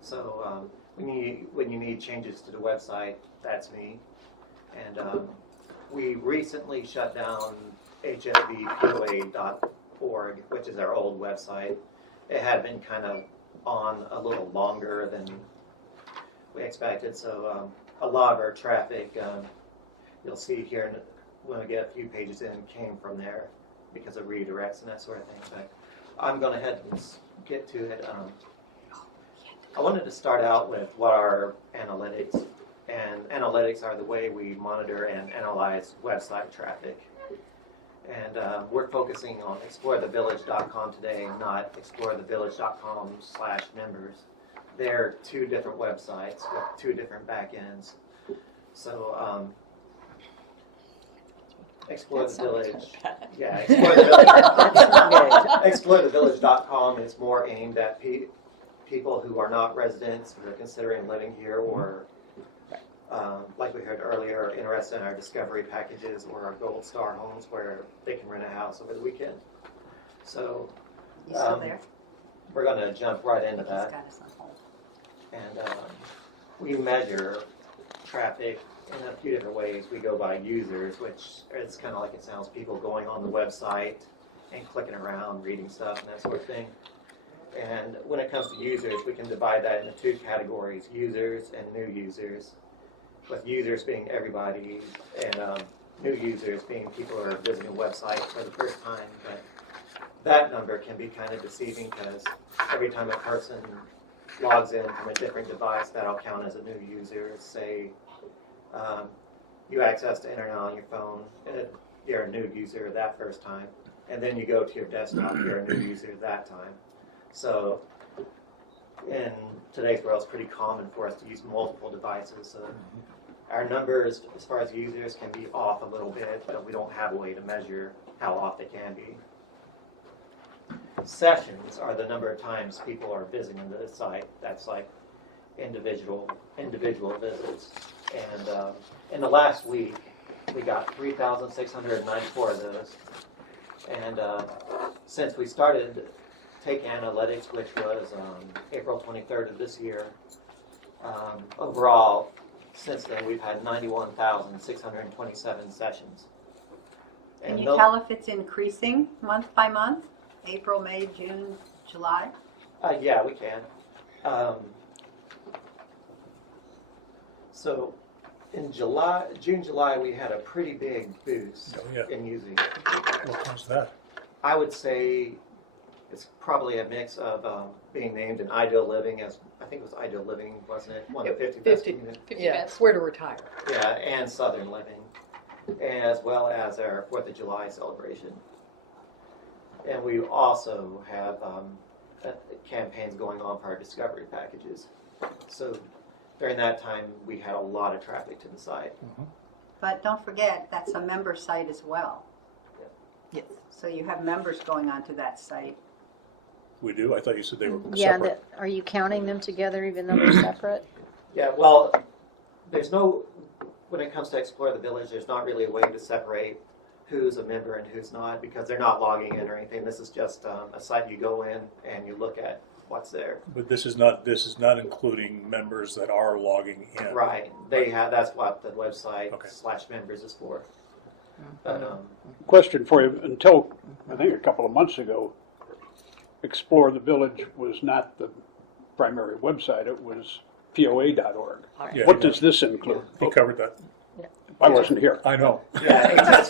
So when you need changes to the website, that's me. And we recently shut down hsvpoa.org, which is our old website. It had been kind of on a little longer than we expected, so a lot of our traffic, you'll see here when we get a few pages in, came from there because of redirects and that sort of thing. But I'm going to head and get to it. I wanted to start out with what are analytics, and analytics are the way we monitor and analyze website traffic. And we're focusing on explorethevillage.com today, not explorethevillage.com/members. They're two different websites with two different backends. So Explore the Village. Yeah, Explore the Village. Explorethevillage.com is more aimed at people who are not residents, who are considering living here, or like we heard earlier, are interested in our discovery packages or our Gold Star homes where they can rent a house over the weekend. So You still there? we're going to jump right into He's that. got us on hold. And we measure traffic in a few different ways. We go by users, which is kind of like it sounds, people going on the website and clicking around, reading stuff and that sort of thing. And when it comes to users, we can divide that into two categories, users and new users, with users being everybody and new users being people who are visiting the website for the first time. But that number can be kind of deceiving because every time a person logs in from a different device, that'll count as a new user. Say you access the internet on your phone, you're a new user that first time, and then you go to your desktop, you're a new user that time. So in today's world, it's pretty common for us to use multiple devices. So our numbers as far as users can be off a little bit, but we don't have a way to measure how off they can be. Sessions are the number of times people are visiting the site. That's like individual visits. And in the last week, we got 3,694 of those. And since we started Take Analytics, which was April 23rd of this year, overall, since then, we've had 91,627 sessions. Can you tell if it's increasing month by month? April, May, June, July? Yeah, we can. So in June, July, we had a pretty big boost in using. What caused that? I would say it's probably a mix of being named in Ideal Living as, I think it was Ideal Living, wasn't it? One of the 50 best communities. Yeah, where to retire. Yeah, and Southern Living, as well as our 4th of July celebration. And we also have campaigns going on for our discovery packages. So during that time, we had a lot of traffic to the site. Mm-hmm. But don't forget, that's a member site as well. Yes. So you have members going onto that site. We do? I thought you said they were Yeah, separate. are you counting them together even though they're separate? Yeah, well, when it comes to Explore the Village, there's not really a way to separate who's a member and who's not because they're not logging in or anything. This is just a site you go in and you look at what's there. But this is not including members that are logging in. Right. That's what the website /members is for. But, Question for you. Until I think a couple of months ago, Explore the Village was not the primary website, it was POA.org. Yeah, What does this include? He covered that. I wasn't here. I know. Yeah,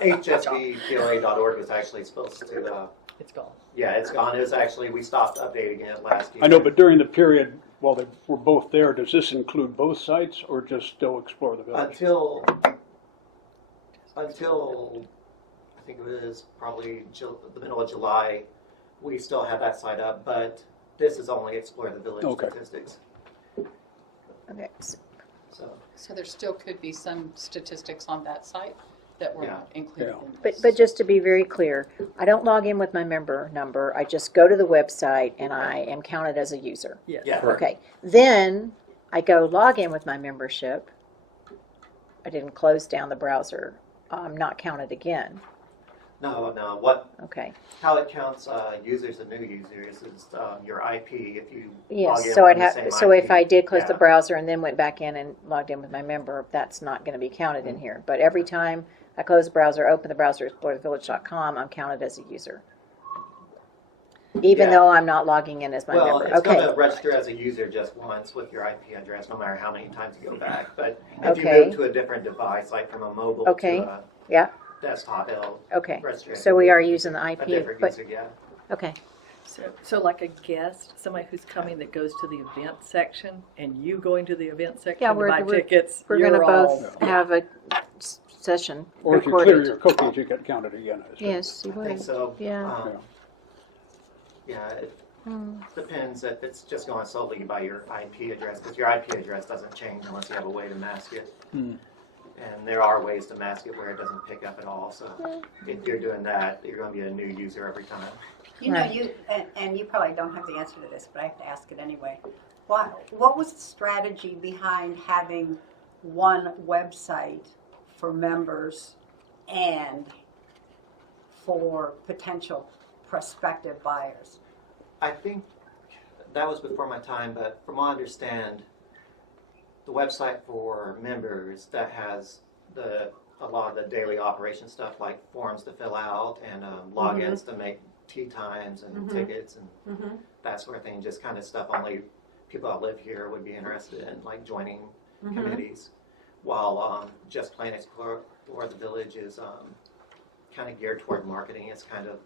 HSBPOA.org is actually supposed to, It's gone. yeah, it's gone. It was actually, we stopped updating it last year. I know, but during the period while they were both there, does this include both sites or just still Explore the Village? Until I think it was probably the middle of July, we still had that site up, but this is only Explore the Village Okay. statistics. Okay. So there still could be some statistics on that site that were not included in this. But just to be very clear, I don't log in with my member number. I just go to the website and I am counted as a user. Yes. Yeah. Okay. Then I go log in with my membership. I didn't close down the browser. I'm not counted again. No, Okay. how it counts users and new users is your IP. If you log Yes. in So from I'd the have. same So IP, if I did close the yeah. browser and then went back in and logged in with my member, that's not going to be counted in here. But every time I close the browser, open the browser, explorethevillage.com, I'm counted as a user. Even Yeah. though I'm not logging in as my Well, member. it's going Okay. to register as a user just once with your IP address, no matter how many times you go back. But if Okay. you move to a different device, like from a mobile Okay. to a Yeah. desktop, it'll Okay. register as So a we user. are using the A IP, different but user, yeah. okay. So like a guest, somebody who's coming that goes to the event section, and you going to the event section Yeah, to buy tickets, we're going to you're both all- have a session Or if you clear recorded. your cookies, you get counted again. I assume. Yes, you I think would. so. Yeah. Yeah, it Hmm. depends if it's just going solely by your IP address, because your IP address doesn't change unless you have a way to mask it. Hmm. And there are ways to mask it where it doesn't pick up at all. So if you're doing that, you're going to be a new user every time. You know, Right. and you probably don't have the answer to this, but I have to ask it anyway. What was the strategy behind having one website for members and for potential prospective buyers? I think that was before my time, but from what I understand, the website for members that has a lot of the daily operation stuff like forms to fill out and logins to make tea times and tickets and that sort of thing, just kind of stuff only people that live here would be interested in, like joining committees, while just plain Explore the Village is kind of geared toward marketing. It's kind of,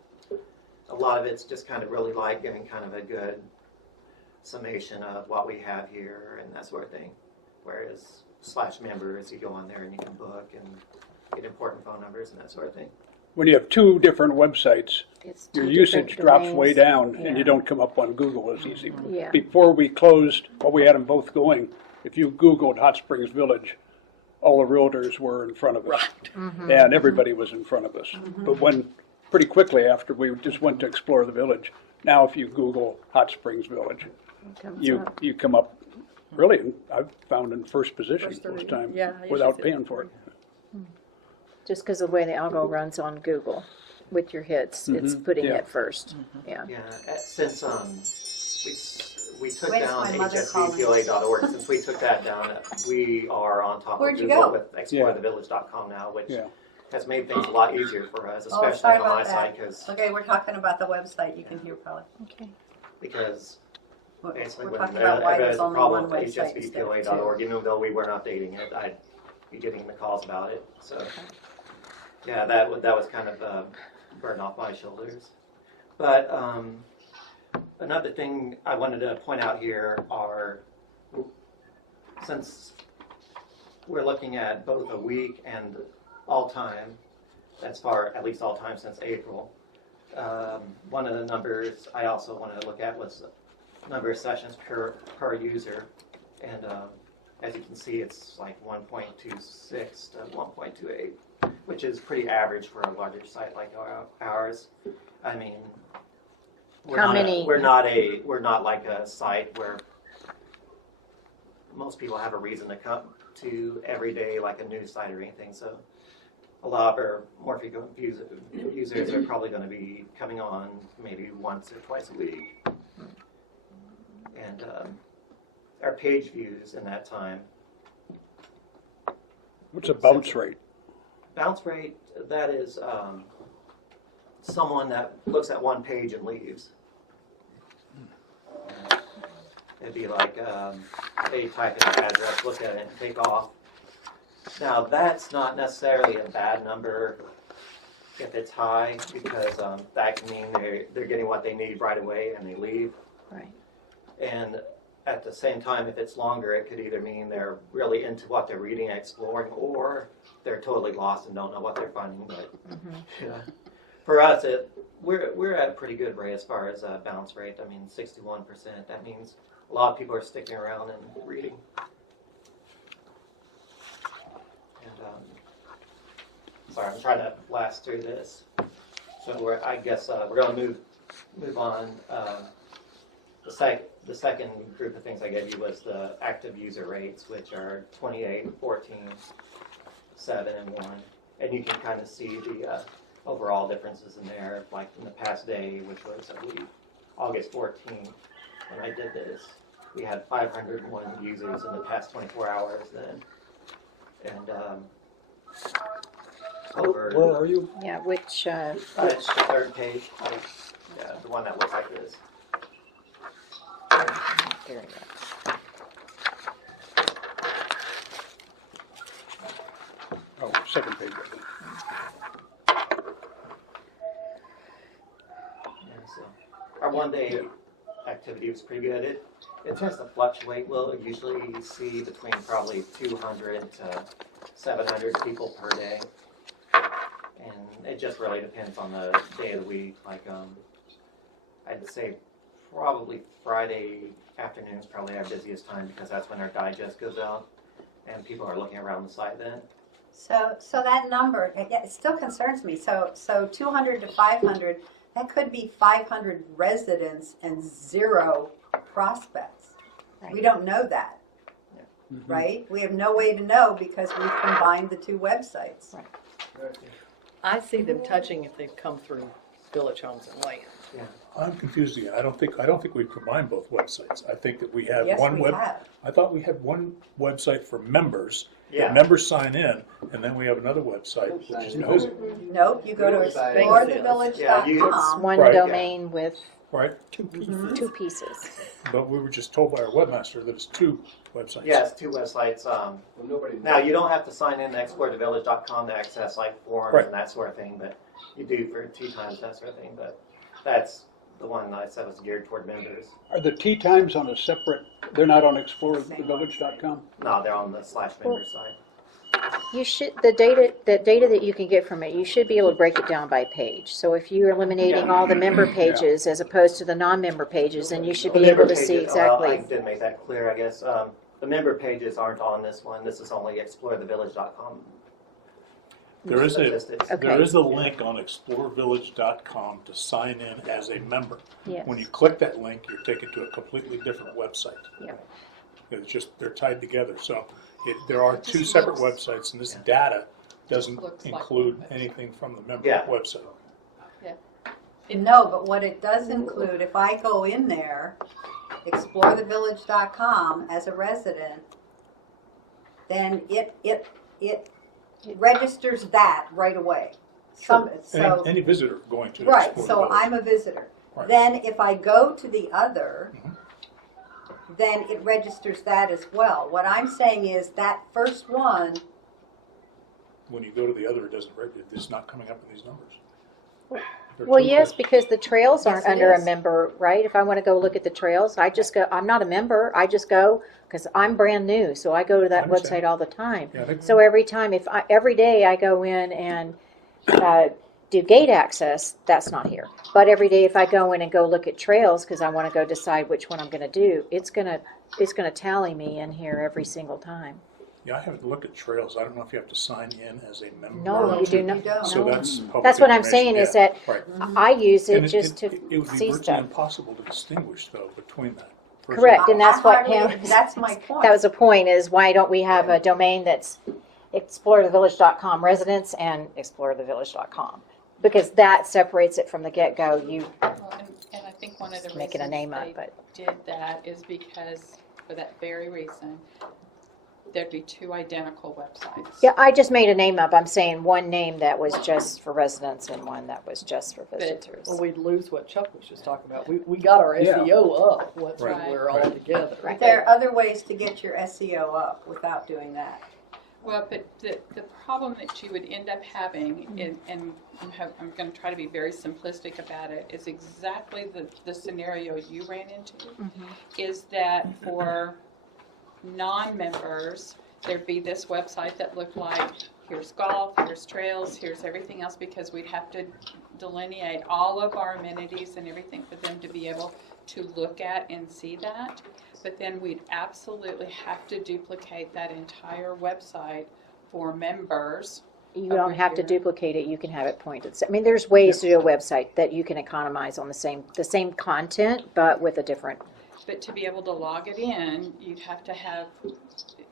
a lot of it's just kind of really like giving kind of a good summation of what we have here and that sort of thing. Whereas /members, you go on there and you can book and get important phone numbers and that sort of thing. When you have two different websites, It's your two usage different drops domains. way down and Yeah. you don't come up on Google as easy. Yeah. Before we closed, while we had them both going, if you Googled Hot Springs Village, all the realtors were in front of us. And everybody was in front of us. But when, pretty quickly after we just went to Explore the Village, now if you Google Hot Springs Village, Comes you up. you come up, really, I've found in first position First most three. time, Yeah, I usually without see paying it. for it. Just because of the way the algo runs on Google with your hits, it's putting Yeah. it first. Yeah. Yeah, since we took Wait, it's down my mother calling. hsbpoa.org, since we took that down, we are on top Where'd of you Google go? with explorethevillage.com now, which Yeah. has made things a lot easier for us, Oh, especially sorry on my about side, that. Okay, we're talking about the website. You can hear probably. Okay. because We're basically we're when talking about why there's there's a only problem one with website instead of two. hsbpoa.org, even though we weren't updating it, I'd be getting the calls about it. So, yeah, that was kind of a burden off my shoulders. But another thing I wanted to point out here are, since we're looking at both a week and all time, as far at least all time since April. One of the numbers I also wanted to look at was the number of sessions per user, and as you can see, it's like 1.26 to 1.28, which is pretty average for a larger site like ours. I mean, we're How not many- we're not like a site where most people have a reason to come to every day, like a news site or anything. So a lot of our more frequent users are probably going to be coming on maybe once or twice a week. And our page views in that time. What's a bounce rate? Bounce rate, that is someone that looks at one page and leaves. be like, they type in the address, look at it, and take off. Now, that's not necessarily a bad number if it's high, because that can mean they're getting what they need right away and they leave. Right. And at the same time, if it's longer, it could either mean they're really into what they're reading and exploring, or they're totally lost and don't know what they're finding. But yeah. For us, we're at a pretty good rate as far as bounce rate. I mean, 61%. That means a lot of people are sticking around and reading. And sorry, I'm trying to blast through this. So I guess we're going to move on. The second group of things I gave you was the active user rates, which are 28, 14, 7, and 1. And you can kind of see the overall differences in there. Like in the past day, which was, I believe, August 14, when I did this, we had 501 users in the past 24 hours then. And Where are you? Yeah, which, it's the third page. Yeah, the one that looks like this. there we go. Oh, second page. So our one-day activity was pretty good. It tends to fluctuate. We'll usually see between probably 200 to 700 people per day. And it just really depends on the day of the week. Like, I'd say probably Friday afternoon is probably our busiest time, because that's when our digest goes out and people are looking around the site then. So that number, it still concerns me. So 200 to 500, that could be 500 residents and 0 prospects. Right. We don't know that, right? We have no way to know because we've combined the two websites. Right. I see them touching if they've come through Village Homes and Land. Yeah. I'm confused again. I don't think we've combined both websites. I think that we have Yes, one we have. I thought we had one website for members. Yeah. That members sign in, and then we have another website, which is the visitor. Nope, you go to Yeah, explorethevillage.com. It's one Right. domain with Right? two pieces. But we were just told by our webmaster that it's 2 websites. Yeah, it's 2 websites. Now, you don't have to sign in to explorethevillage.com to access like forums Right. and that sort of thing, but you do for tea times, that sort of thing. But that's the one I said was geared toward members. Are the tea times on a separate, they're not on explorethevillage.com? No, they're on the /members side. You should, the data that you can get from it, you should be able to break it down by page. So if you're eliminating all the member pages as opposed to the non-member pages, then you should be able to see exactly. Well, I did make that clear, I guess. The member pages aren't on this one. This is only explorethevillage.com. There is statistics. there is a link on explorevillage.com to sign in as a member. Yes. When you click that link, you're taken to a completely different website. Yeah. It's just, they're tied together. So there are 2 separate websites, and this data doesn't Looks like include one. anything from the member Yeah. website. No, but what it does include, if I go in there, explorethevillage.com as a resident, then it registers that right away. Any visitor going to Right, Explore the so Village. I'm a visitor. Right. Then if I go to the other, then it registers that as well. What I'm saying is that first one, When you go to the other, it's not coming up in these numbers. They're Well, totally- yes, because the trails aren't Yes, it under a is. member, right? If I want to go look at the trails, I just go, I'm not a member, I just go, because I'm brand new, so I go to that I understand. website all the time. Yeah, I think- So every day I go in and do gate access, that's not here. But every day if I go in and go look at trails, because I want to go decide which one I'm going to do, it's going to tally me in here every single time. Yeah, I haven't looked at trails. I don't know if you have to sign in as a member. No, you do not. So no. that's public That's what I'm information. saying is Yeah, that right. I use it And just to it would be see virtually stuff. impossible to distinguish, though, between that. first Correct, and that's what hardly- Pam. that's my point. That was a point, is why don't we have a domain that's explorethevillage.com residents and explorethevillage.com? Because that separates it from the get-go. You Well, and I think one of the making a reasons name they up, but did that is because, for that very reason, there'd be two identical websites. Yeah, I just made a name up. I'm saying one name that was just for residents and one that was just for visitors. Well, we'd lose what Chuck was just talking about. We got our Yeah. SEO up once we Right. were all together. Right. There are other ways to get your SEO up without doing that. Well, but the problem that you would end up having, and I'm going to try to be very simplistic about it, is exactly the scenario you ran into, is that for non-members, there'd be this website that looked like, here's golf, here's trails, here's everything else, because we'd have to delineate all of our amenities and everything for them to be able to look at and see that. But then we'd absolutely have to duplicate that entire website for members. You don't have to duplicate it, you can have it pointed. I mean, there's ways to do a website that you can economize on the same content, but with a different. But to be able to log it in, you'd have to have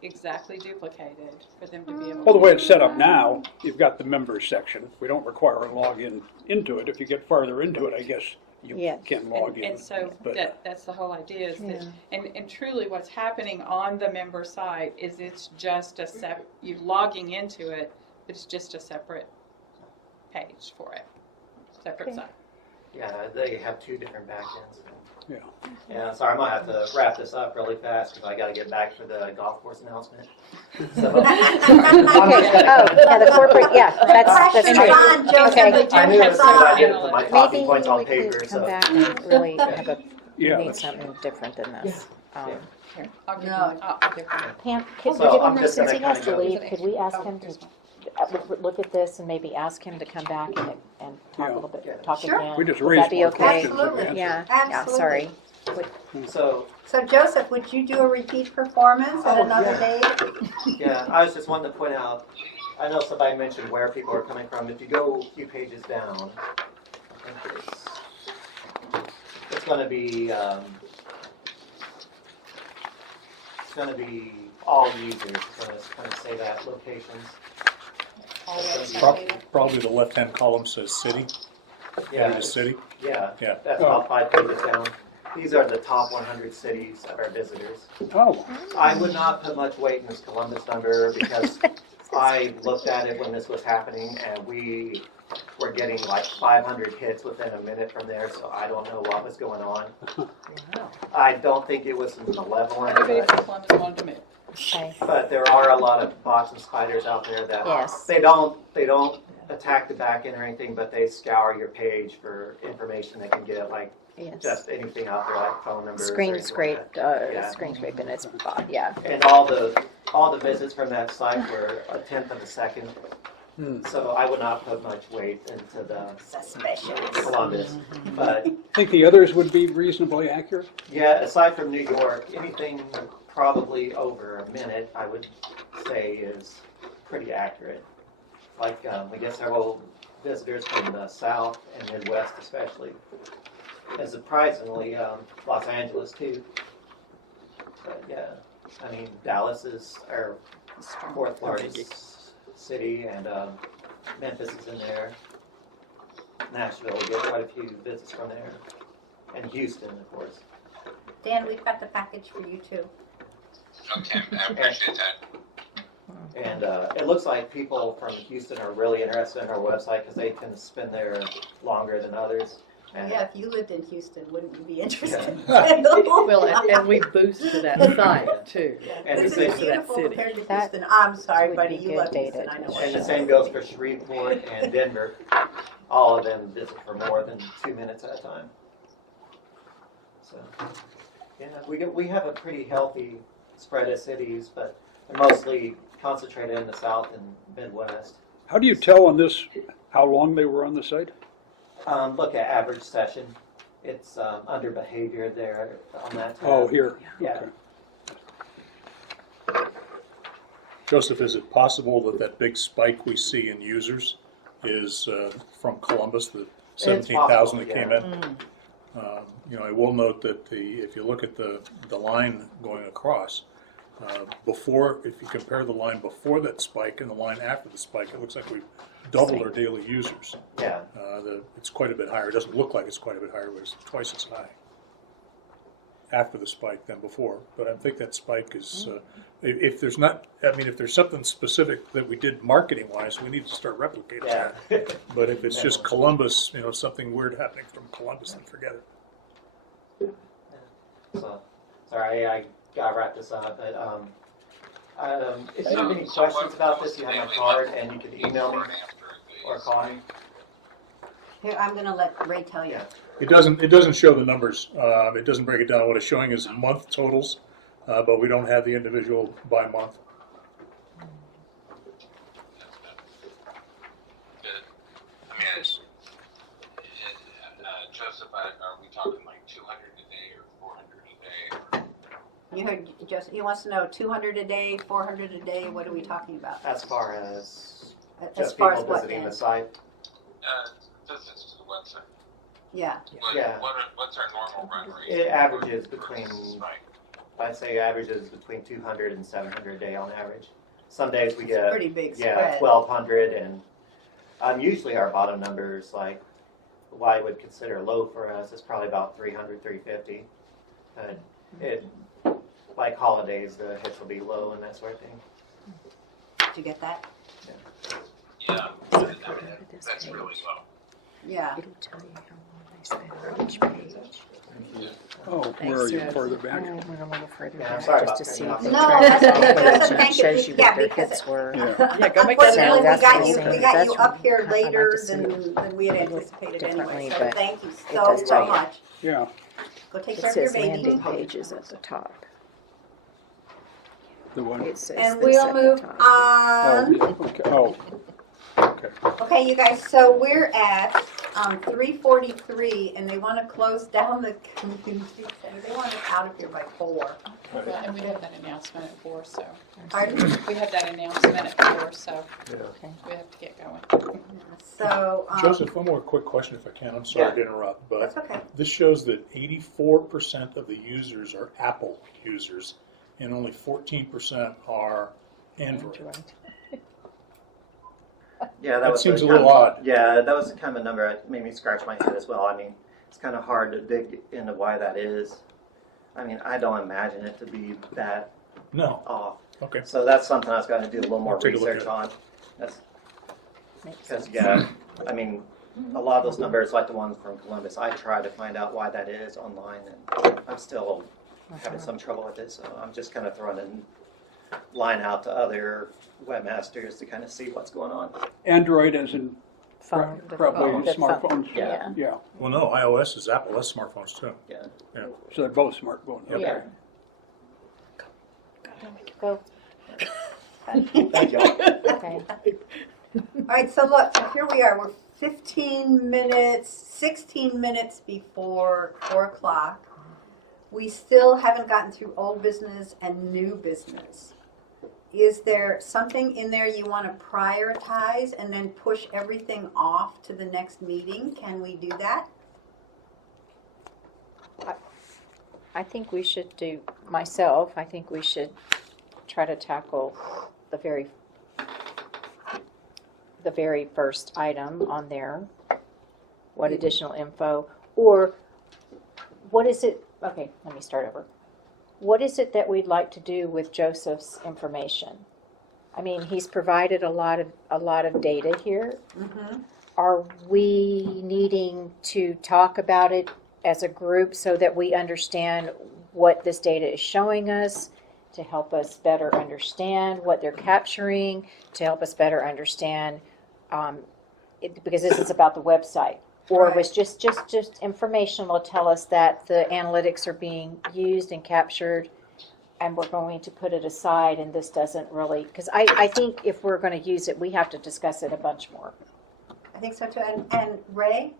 exactly duplicated for them to be able to. Well, the way it's set up now, you've got the members section. We don't require a login into it. If you get farther into it, I guess you can log in. And so But- that's the whole idea is that, and truly what's happening on the member site is it's just you logging into it, but it's just a separate page for it, separate site. Yeah, they have two different backends. Yeah. Yeah, sorry, I'm gonna have to wrap this up really fast because I gotta get back for the golf course announcement. So, Okay, yeah, the corporate, that's Pressure's true. on, Joseph. Okay. I knew it was a good idea to put my talking Maybe points on we paper, could so. come back and really have a, Yeah, need that's- something different than this. Here, I'll give you, No. I'll give you. Pam, could, So I'm given just since he gonna has to kinda go- leave, could we ask him to look at this and maybe ask him to come back and talk a little bit, talk Sure. again? We just Would raised that be more okay? questions than we Absolutely. answered. Yeah, Absolutely. sorry. So, So Joseph, would you do a repeat performance at Oh, another yeah. date? yeah, I was just wanting to point out, I know somebody mentioned where people are coming from. If you go a few pages down, I think it's gonna be, all users, it's gonna kind of say that, locations. All It's website gonna be- data. Probably the left-hand column says city, Yeah, the city. yeah, Yeah. that's about 5 pages down. These are the top 100 cities of our visitors. Oh, I would not put much weight in this Columbus number because I looked at it when this was happening and we were getting like 500 hits within a minute from there, so I don't know what was going on. I don't think it was malevolent, Everybody from Columbus wanted to move. Okay. but there are a lot of bots and spiders out there that Yes. they don't attack the back end or anything, but they scour your page for information they can get, like Yes. just anything out there, like phone numbers. or Screen anything scrape, like that. Yeah. screen scraping its bot, yeah. And all the visits from that site were a tenth of a second. So I would not put much weight into the Suspicious. Columbus. But think the others would be reasonably accurate? yeah, aside from New York, anything probably over a minute, I would say is pretty accurate. Like we get several visitors from the South and Midwest especially. And surprisingly, Los Angeles too. But yeah, I mean, Dallas is our fourth largest city, and Memphis is in there. Nashville, we get quite a few visits from there. And Houston, of course. Dan, we've got the package for you too. Okay, I appreciate that. And it looks like people from Houston are really interested in our website because they tend to spend there longer than others. And Yeah, if you lived in Houston, wouldn't you be interested? Well, and we boost to that site too. And This the is same, beautiful city. compared to That Houston. I'm sorry, would buddy, be you good love data Houston, I know. to what and the it same is. goes for Shreveport and Denver. All of them visit for more than 2 minutes at a time. So, yeah, we have a pretty healthy spread of cities, but they're mostly concentrated in the South and Midwest. How do you tell on this how long they were on the site? Look at average session. It's under behavior there on that tab. Oh, here. Yeah. Okay. Joseph, is it possible that that big spike we see in users is from Columbus, the 17,000 that came in? You know, I will note that if you look at the line going across, if you compare the line before that spike and the line after the spike, it looks like we've doubled our daily users. Yeah. It's quite a bit higher. It doesn't look like it's quite a bit higher, but it's twice as high. after the spike than before. But I think that spike is, if there's not, I mean, if there's something specific that we did marketing wise, we need to start replicating that. But if it's just Columbus, you know, something weird happening from Columbus, then forget it. So, sorry, I gotta wrap this up, but if you have any questions about this, you have my card, and you can email me or call me. Here, I'm gonna let Ray tell you. It doesn't show the numbers. It doesn't break it down. What it's showing is month totals, but we don't have the individual by month. I mean, Joseph, are we talking like 200 a day or 400 a day? You heard just, he wants to know 200 a day, 400 a day, what are we talking about? As far as As just far people as what, visiting Dan? the site. Visits to the website. Yeah. What's our normal run rate? It averages between, Right. I'd say averages between 200 and 700 a day on average. Some days we get, Pretty big yeah, spread. 1,200, and usually our bottom numbers, like what I would consider low for us, is probably about 300, 350. Like holidays, the hits will be low and that sort of thing. Did you get that? Yeah, that's really low. Yeah. It'll tell you how long they spend on each page. Oh, where are you, further back? Oh, we're a little further Yeah, I'm back, sorry just about to see that. if they No, track that's okay. it. Doesn't It thank shows you. you Yeah, what their because hits were. Yeah. Yeah, go make that unfortunately, announcement. we got That's you what up I'm here saying. I'd like later to see than we had anticipated differently, anyway. So but thank you it so, does so tell you. much. Yeah. Go take It care of your says baby. landing pages at the top. The one. It says And this we'll at the move top. Oh, on. yeah, okay. Oh, okay. Okay, you guys, so we're at 3:43, and they want to close down the community center. They want us out of here by 4. Well, and we have that announcement at 4, so. Pardon? We have that announcement at 4, so Yeah. we have to get going. So, Joseph, one more quick question if I can. I'm sorry to interrupt, but that's okay. this shows that 84% of the users are Apple users and only 14% are Android. Yeah, That was seems the a little kind of- odd. Yeah, that was kind of a number that made me scratch my head as well. I mean, it's kind of hard to dig into why that is. I mean, I don't imagine it to be that No. off. Okay. So that's something I was going to do a little more I'll take a look research at on. That's Makes because, sense. yeah, I mean, a lot of those numbers, like the ones from Columbus, I tried to find out why that is online, and I'm still having some trouble with it. So I'm just kind of throwing a line out to other webmasters to kind of see what's going on. Android as in Phone, the probably phone, the phone. smartphones. Yeah. Yeah. Well, no, iOS is Apple. That's smartphones too. Yeah. So they're both smartphones. Yep. Yeah. Go. Thank you. Okay. All right, so look, so here we are. We're 16 minutes, 16 minutes before 4 o'clock. We still haven't gotten through old business and new business. Is there something in there you want to prioritize and then push everything off to the next meeting? Can we do that? I think we should do, myself, I think we should try to tackle the very first item on there. What additional info, or what is it, okay, let me start over. What is it that we'd like to do with Joseph's information? I mean, he's provided a lot of data here. Mm-hmm. Are we needing to talk about it as a group so that we understand what this data is showing us, to help us better understand what they're capturing, to help us better understand, because this is about the website? Or it was just informational to tell us that the analytics are being used and captured, and we're going to put it aside, and this doesn't really, because I think if we're going to use it, we have to discuss it a bunch more. I think so too. And Ray,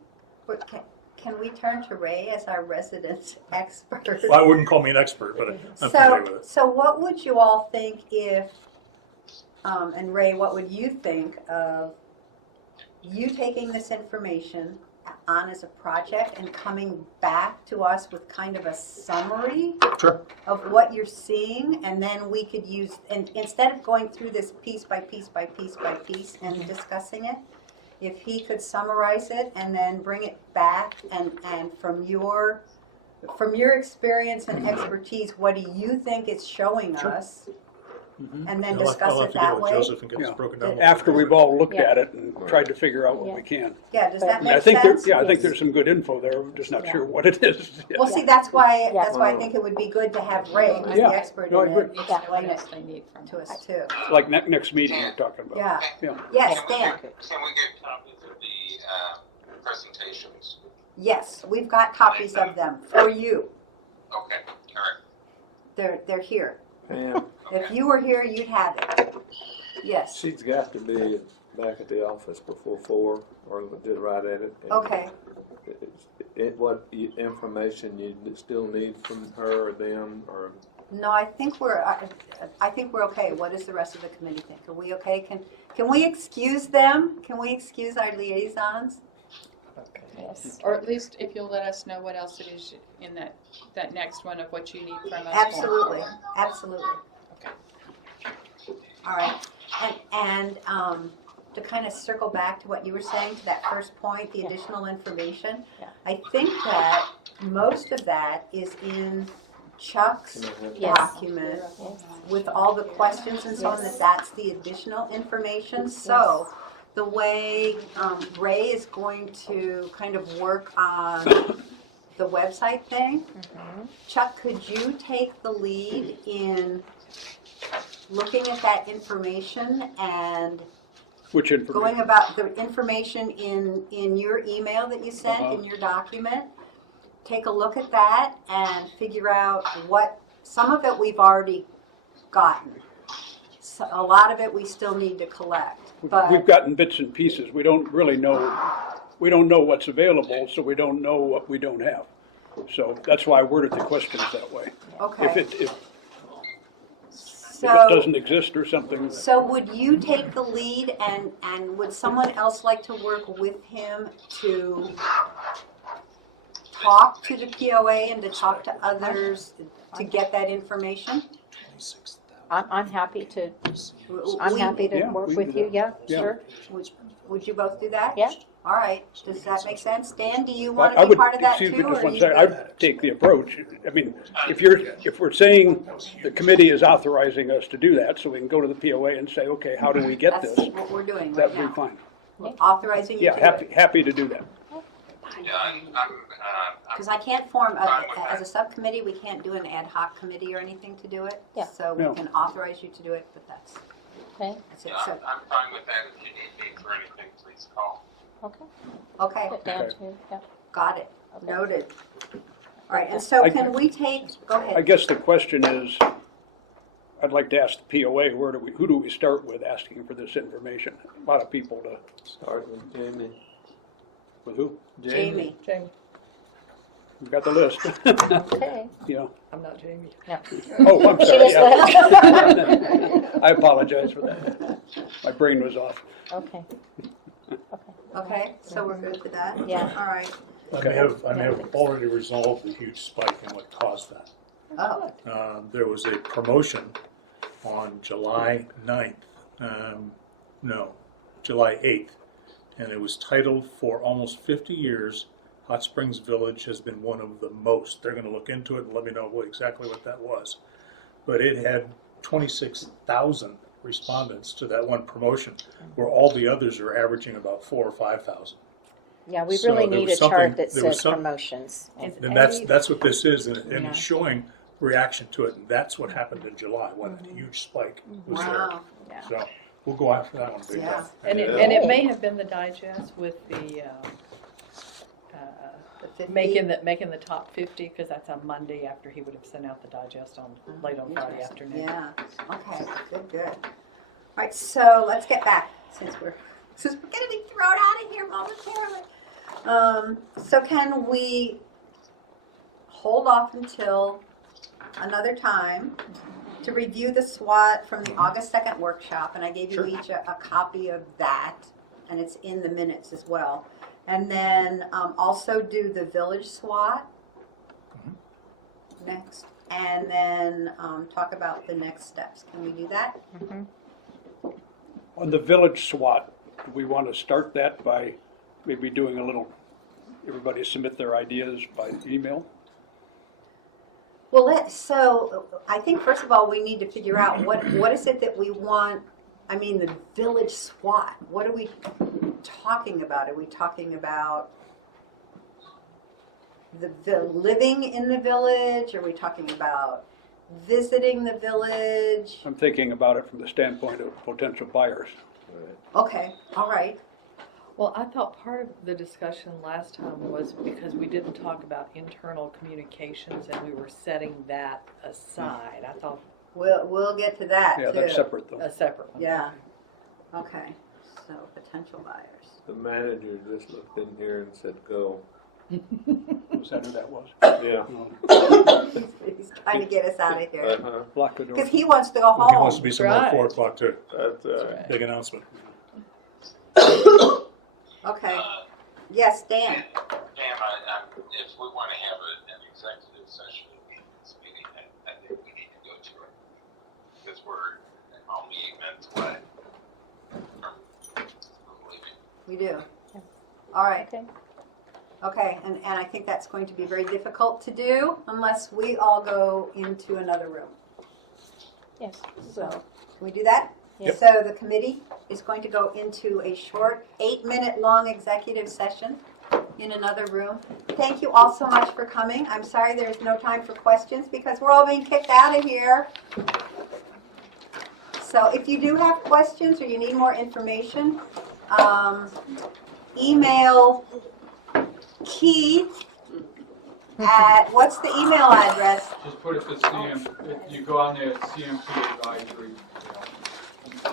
can we turn to Ray as our resident expert? Well, I wouldn't call me an expert, but I'm familiar with it. So what would you all think if, and Ray, what would you think of you taking this information on as a project and coming back to us with kind of a summary Sure. of what you're seeing, and then we could use, and instead of going through this piece by piece by piece by piece and discussing it, if he could summarize it and then bring it back and from your from your experience and expertise, what do you think it's showing us? And then I'll have discuss to it get that with way? Joseph and get this Yeah. broken down. a little After bit. we've all looked Yeah. at it and tried to figure out what we can. Yeah, does that I mean, I make think sense? I think there's some good info there, we're just not sure what it is. Well, see, that's why Yeah. I think it would be good to have Ray, who's Yeah. the expert No, I in agree. it, What explain it else they need from to us. us too. Like next meeting we're talking about. Yeah. Yeah. Yes, Can we Dan. get copies of the presentations? Yes, we've got copies of them for you. Okay, all right. They're here. Pam, If you were here, you'd have it. Yes. she's got to be back at the office before 4, or just right at it. And Okay. what information you still need from her or them, or? No, I think we're okay. What does the rest of the committee think? Are we okay? Can we excuse them? Can we excuse our liaisons? Yes. Or at least if you'll let us know what else it is in that next one of what you need from us. Absolutely, absolutely. Okay. All right, and to kind of circle back to what you were saying, to that first point, the additional information, Yeah. I think that most of that is in Chuck's Yes. document with all the questions and so on, that's the additional information. So the way Ray is going to kind of work on the website thing, Chuck, could you take the lead in looking at that information and Which information? going about the information in your email that you sent, in your document? Take a look at that and figure out what, some of it we've already gotten. So a lot of it we still need to collect, but. We've gotten bits and pieces. We don't really know, we don't know what's available, so we don't know what we don't have. So that's why I worded the questions that way. Okay. If So, it doesn't exist or something, so would you take the lead and would someone else like to work with him to talk to the POA and to talk to others to get that information? I'm happy to, We- Yeah, work we with do you, that. yeah, Yeah. sure. Would you both do that? Yeah. All right, does that make sense? Dan, do you Well, want I to be would, part of that excuse too? me, just or one you second, good? I'd take the approach. I mean, if we're saying the committee is authorizing us to do that, so we can go to the POA and say, okay, how do we get That's this? what we're doing right That'd now. be fine. Authorizing you Yeah, to do it. happy to do that. Yeah, I'm Because I can't form, Fine with as that. a subcommittee, we can't do an ad hoc committee or anything to do it. Yeah. So we No. can authorize you to do it, but that's Okay, it. yeah, So, I'm fine with that. If you need me for anything, please call. okay. okay, Put down Okay. to, yeah. got it, Okay. noted. All right, and so I- can we take, go I ahead. guess the question is, I'd like to ask the POA, who do we start with asking for this information? A lot of people to, Start with Jamie. with who? Jamie. Jamie, We've got the list. Okay. Yeah. I'm not Jamie. No. Oh, I'm She sorry. just yeah. I apologize for that. My brain was off. Okay. Okay, so we're good with that? Yeah. All right. I may have already resolved the huge spike and what caused that. Oh, There was a promotion on July 9th, July 8th, and it was titled, "For almost 50 years, Hot Springs Village has been one of the most." They're going to look into it and let me know exactly what that was. But it had 26,000 respondents to that one promotion, where all the others are averaging about 4,000 or 5,000. Yeah, we So really there need was a chart something- that there was says some- promotions. And that's what this is, and Yeah. it's showing reaction to it, and that's what happened in July, when that huge spike was there. wow. Yeah. So we'll go after that one big Yeah. time. And Yeah. it may have been the digest with the, The 50? making the top 50, because that's on Monday after he would have sent out the digest on, late on Friday afternoon. Yeah, okay, good. All right, so let's get back, since we're gonna be thrown out of here momentarily. So can we hold off until another time to review the SWOT from the August 2nd workshop? And I gave you each a copy of that, and it's in the minutes as well. And then also do the village SWOT next, and then talk about the next steps. Can we do that? On the village SWOT, do we want to start that by maybe doing a little, everybody submit their ideas by email? Well, so I think first of all, we need to figure out what is it that we want. I mean, the village SWAT. What are we talking about? Are we talking about the living in the village? Are we talking about visiting the village? I'm thinking about it from the standpoint of potential buyers. Okay, all right. Well, I thought part of the discussion last time was because we didn't talk about internal communications and we were setting that aside. I thought We'll get to that Yeah, too. that's separate though. a separate one. Yeah. Okay. So potential buyers. The manager just looked in here and said, go. Was that who that was? Yeah. He's trying to get us out of here Uh-huh. Lock the door. because he wants to go home. He wants to be somewhere at Right. 4 o'clock too. That's right. Big announcement. Okay. Yes, Dan. Pam, if we want to have an executive session in this meeting, I think we need to go to it. Because we're only minutes away from leaving. We do. All right. Okay. Okay, and I think that's going to be very difficult to do unless we all go into another room. Yes. So, can we do that? Yep. So the committee is going to go into a short 8-minute long executive session in another room. Thank you all so much for coming. I'm sorry there's no time for questions because we're all being kicked out of here. So if you do have questions or you need more information, email Keith at, what's the email address? Just put it to CM, you go on there, CMP Advisory.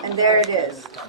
And there it is.